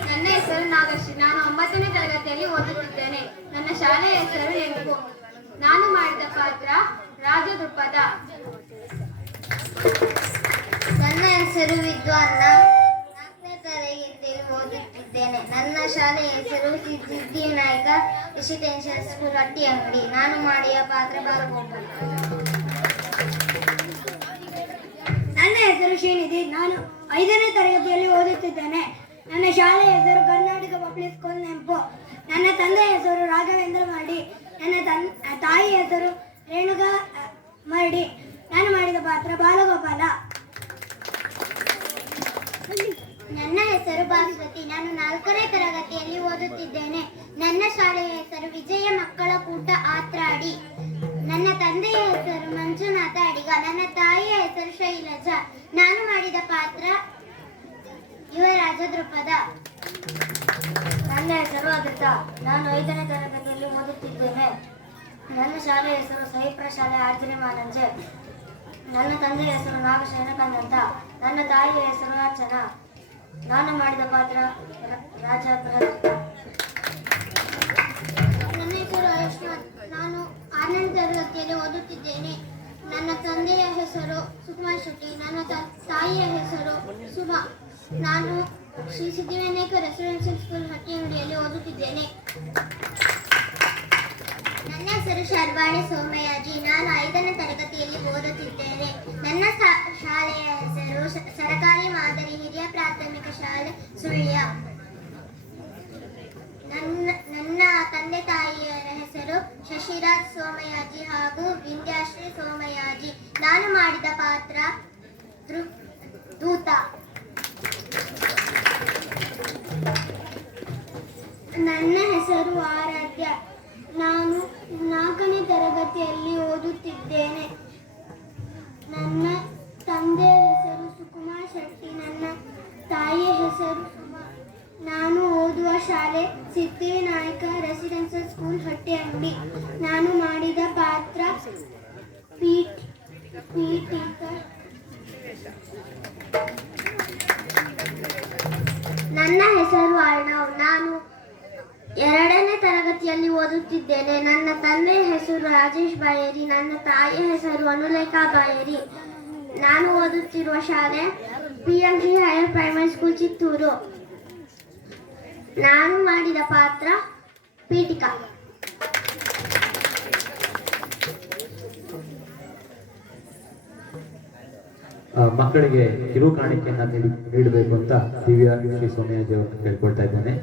ನನ್ನ ಹೆಸರು ನಾಗಶ್ರೀ. ನಾನು 9ನೇ ತರಗತಿಯಲ್ಲಿ ಓದುತ್ತಿದ್ದೇನೆ. ನನ್ನ ಶಾಲೆಯ ಹೆಸರು ನೆಂಪು. ನಾನು ಮಾಡಿದ ಪಾತ್ರ ರಾಜದೃಪದ. ನನ್ನ ಹೆಸರು ವಿದ್ವಾನ್. 4ನೇ ತರಗತಿಯಲ್ಲಿ ಓದುತ್ತಿದ್ದೇನೆ. ನನ್ನ ಶಾಲೆಯ ಹೆಸರು ಸಿದ್ಧಿವಿನಾಯಕ ರೆಸಿಡೆನ್ಷಿಯಲ್ ಸ್ಕೂಲ್ ಹಟ್ಟಿಯಂಗಡಿ. ನಾನು ಮಾಡಿದ ಪಾತ್ರ ಬಾಲಗೋಪಾಲ್. ನನ್ನ ಹೆಸರು ಶ್ರೀನಿಧಿ. ನಾನು 5ನೇ ತರಗತಿಯಲ್ಲಿ ಓದುತ್ತಿದ್ದೇನೆ. ನನ್ನ ಶಾಲೆಯ ಹೆಸರು ಕರ್ನಾಟಕ ಪಬ್ಲಿಕ್ ಸ್ಕೂಲ್ ನೆಂಪು. ನನ್ನ ತಂದೆಯ ಹೆಸರು ರಾಘವೇಂದ್ರ ಮರಡಿ. ನನ್ನ ತಾಯಿಯ ಹೆಸರು ರೇಣುಕಾ ಮರಡಿ. ನಾನು ಮಾಡಿದ ಪಾತ್ರ ಬಾಲಗೋಪಾಲ. ನನ್ನ ಹೆಸರು ಭಾಸ್ವತಿ. ನಾನು 4ನೇ ತರಗತಿಯಲ್ಲಿ ಓದುತ್ತಿದ್ದೇನೆ. ನನ್ನ ಶಾಲೆಯ ಹೆಸರು ವಿಜಯ ಮಕ್ಕಳ ಕೂಟ ಆತ್ರಾಡಿ. ನನ್ನ ತಂದೆಯ ಹೆಸರು ಮಂಜುನಾಥ ಅಡಿಗ. ನನ್ನ ತಾಯಿಯ ಹೆಸರು ಶೈಲಜಾ. ನಾನು ಮಾಡಿದ ಪಾತ್ರ ಯುವರಾಜ ದೃಪದ. ನನ್ನ ಹೆಸರು ಅದಿತಾ. ನಾನು 5ನೇ ತರಗತಿಯಲ್ಲಿ ಓದುತ್ತಿದ್ದೇನೆ. ನನ್ನ ಶಾಲೆಯ ಹೆಸರು ಸಹಿಪ್ರ ಶಾಲೆ ಆರ್ಜನೆ ಮಾನಂಜೆ. ನನ್ನ ತಂದೆಯ ಹೆಸರು ನಾಗಶಯನಕಾಂತ್ ಅಂತ. ನನ್ನ ತಾಯಿಯ ಹೆಸರು ಅರ್ಚನಾ. ನಾನು ಮಾಡಿದ ಪಾತ್ರ ರಾಜ ಬೃಹತ್. ನನ್ನ ಹೆಸರು ಆಯುಷ್ಮಾನ್. ನಾನು 6ನೇ ತರಗತಿಯಲ್ಲಿ ಓದುತ್ತಿದ್ದೇನೆ. ನನ್ನ ತಂದೆಯ ಹೆಸರು ಸುಕುಮಾರ್ ಶೆಟ್ಟಿ. ನನ್ನ ತಾಯಿಯ ಹೆಸರು ಸುಮಾ. ನಾನು ಶ್ರೀ ಸಿದ್ಧಿವಿನಾಯಕ ರೆಸಿಡೆನ್ಷಿಯಲ್ ಸ್ಕೂಲ್ ಹಟ್ಟಿಯಂಗಡಿಯಲ್ಲಿ ಓದುತ್ತಿದ್ದೇನೆ. ನನ್ನ ಹೆಸರು ಶರ್ವಾಣಿ ಸೋಮಯಾಜಿ. ನಾನು 5ನೇ ತರಗತಿಯಲ್ಲಿ ಓದುತ್ತಿದ್ದೇನೆ. ನನ್ನ ಶಾಲೆಯ ಹೆಸರು ಸರಕಾರಿ ಮಾದರಿ ಹಿರಿಯ ಪ್ರಾಥಮಿಕ ಶಾಲೆ ಸುಳ್ಯ. ನನ್ನ ತಂದೆ ತಾಯಿಯರ ಹೆಸರು ಶಶಿರಾಜ್ ಸೋಮಯಾಜಿ ಹಾಗೂ ವಿಂಧ್ಯಾಶ್ರೀ ಸೋಮಯಾಜಿ. ನಾನು ಮಾಡಿದ ಪಾತ್ರ ದೂತ. ನನ್ನ ಹೆಸರು ಆರಾಧ್ಯ. ನಾನು 4ನೇ ತರಗತಿಯಲ್ಲಿ ಓದುತ್ತಿದ್ದೇನೆ. ನನ್ನ ತಂದೆಯ ಹೆಸರು ಸುಕುಮಾರ್ ಶೆಟ್ಟಿ. ನನ್ನ ತಾಯಿಯ ಹೆಸರು ಸುಮಾ. ನಾನು ಓದುವ ಶಾಲೆ ಸಿದ್ಧಿವಿನಾಯಕ ರೆಸಿಡೆನ್ಷಿಯಲ್ ಸ್ಕೂಲ್ ಹಟ್ಟಿಯಂಗಡಿ. ನಾನು ಮಾಡಿದ ಪಾತ್ರ ಟೀಚರ್. ನನ್ನ ಹೆಸರು ಅರ್ಣವ್. ನಾನು 2ನೇ ತರಗತಿಯಲ್ಲಿ ಓದುತ್ತಿದ್ದೇನೆ. ನನ್ನ ತಂದೆಯ ಹೆಸರು ರಾಜೇಶ್ ಬಾಯೇರಿ. ನನ್ನ ತಾಯಿಯ ಹೆಸರು ಅನುಲೇಖಾ ಬಾಯೇರಿ. ನಾನು ಓದುತ್ತಿರುವ ಶಾಲೆ PMC higher primary school Chittoor. ನಾನು ಮಾಡಿದ ಪಾತ್ರ ಪೀಠಿಕಾ. ಮಕ್ಕಳಿಗೆ ಕಿರು ಕಾಣಿಕೆಯನ್ನ ನೀಡಬೇಕು ಅಂತ ದಿವ್ಯಾ ಶ್ರೀ ಸೋಮಯಾಜಿ ಅವರನ್ನು ಕೇಳ್ಕೊಳ್ತಾ ಇದ್ದೇನೆ.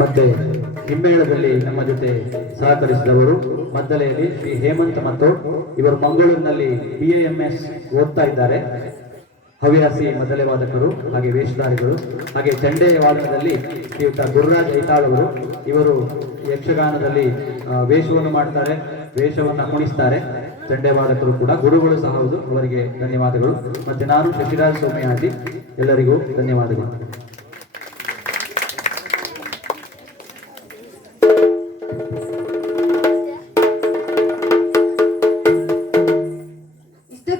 ಮತ್ತೆ ಹಿಮ್ಮೇಳದಲ್ಲಿ ನಮ್ಮ ಜೊತೆ ಸಹಕರಿಸಿದವರು ಮದ್ದಲೆಯಲ್ಲಿ ಶ್ರೀ ಹೇಮಂತ್ ಮತ್ತು ಇವರು ಮಂಗಳೂರಿನಲ್ಲಿ BAMS ಓದ್ತಾ ಇದ್ದಾರೆ. ಹವ್ಯಾಸಿ ಮದ್ದಲೆ ವಾದಕರು ಹಾಗೆ ವೇಷಧಾರಿಗಳು. ಹಾಗೆ ಚಂಡೆ ವಾದನದಲ್ಲಿ ಶ್ರೀಯುತ ಗುರುರಾಜ್ ಐತಾಳ್ ಅವರು, ಇವರು ಯಕ್ಷಗಾನದಲ್ಲಿ ವೇಷವನ್ನು ಮಾಡ್ತಾರೆ, ವೇಷವನ್ನ ಕುಣಿಸ್ತಾರೆ. ಚಂಡೆ ವಾದಕರು ಕೂಡ, ಗುರುಗಳು ಸಹ ಹೌದು. ಅವರಿಗೆ ಧನ್ಯವಾದಗಳು. ಮತ್ತೆ ನಾನು ಶಶಿರಾಜ್ ಸೋಮಯಾಜಿ, ಎಲ್ಲರಿಗೂ ಧನ್ಯವಾದಗಳು.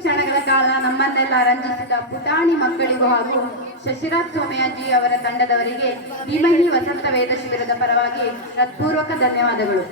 ಕ್ಷಣಗಳ ಕಾಲ ನಮ್ಮನ್ನೆಲ್ಲ ರಂಜಿಸಿದ ಪುಟಾಣಿ ಮಕ್ಕಳಿಗೂ ಹಾಗೂ ಶಶಿರಾಜ್ ಸೋಮಯಾಜಿ ಅವರ ತಂಡದವರಿಗೆ ಭೀಮಹಿ ವಸಂತ ವೇದ ಶಿಬಿರದ ಪರವಾಗಿ ಹೃತ್ಪೂರ್ವಕ ಧನ್ಯವಾದಗಳು.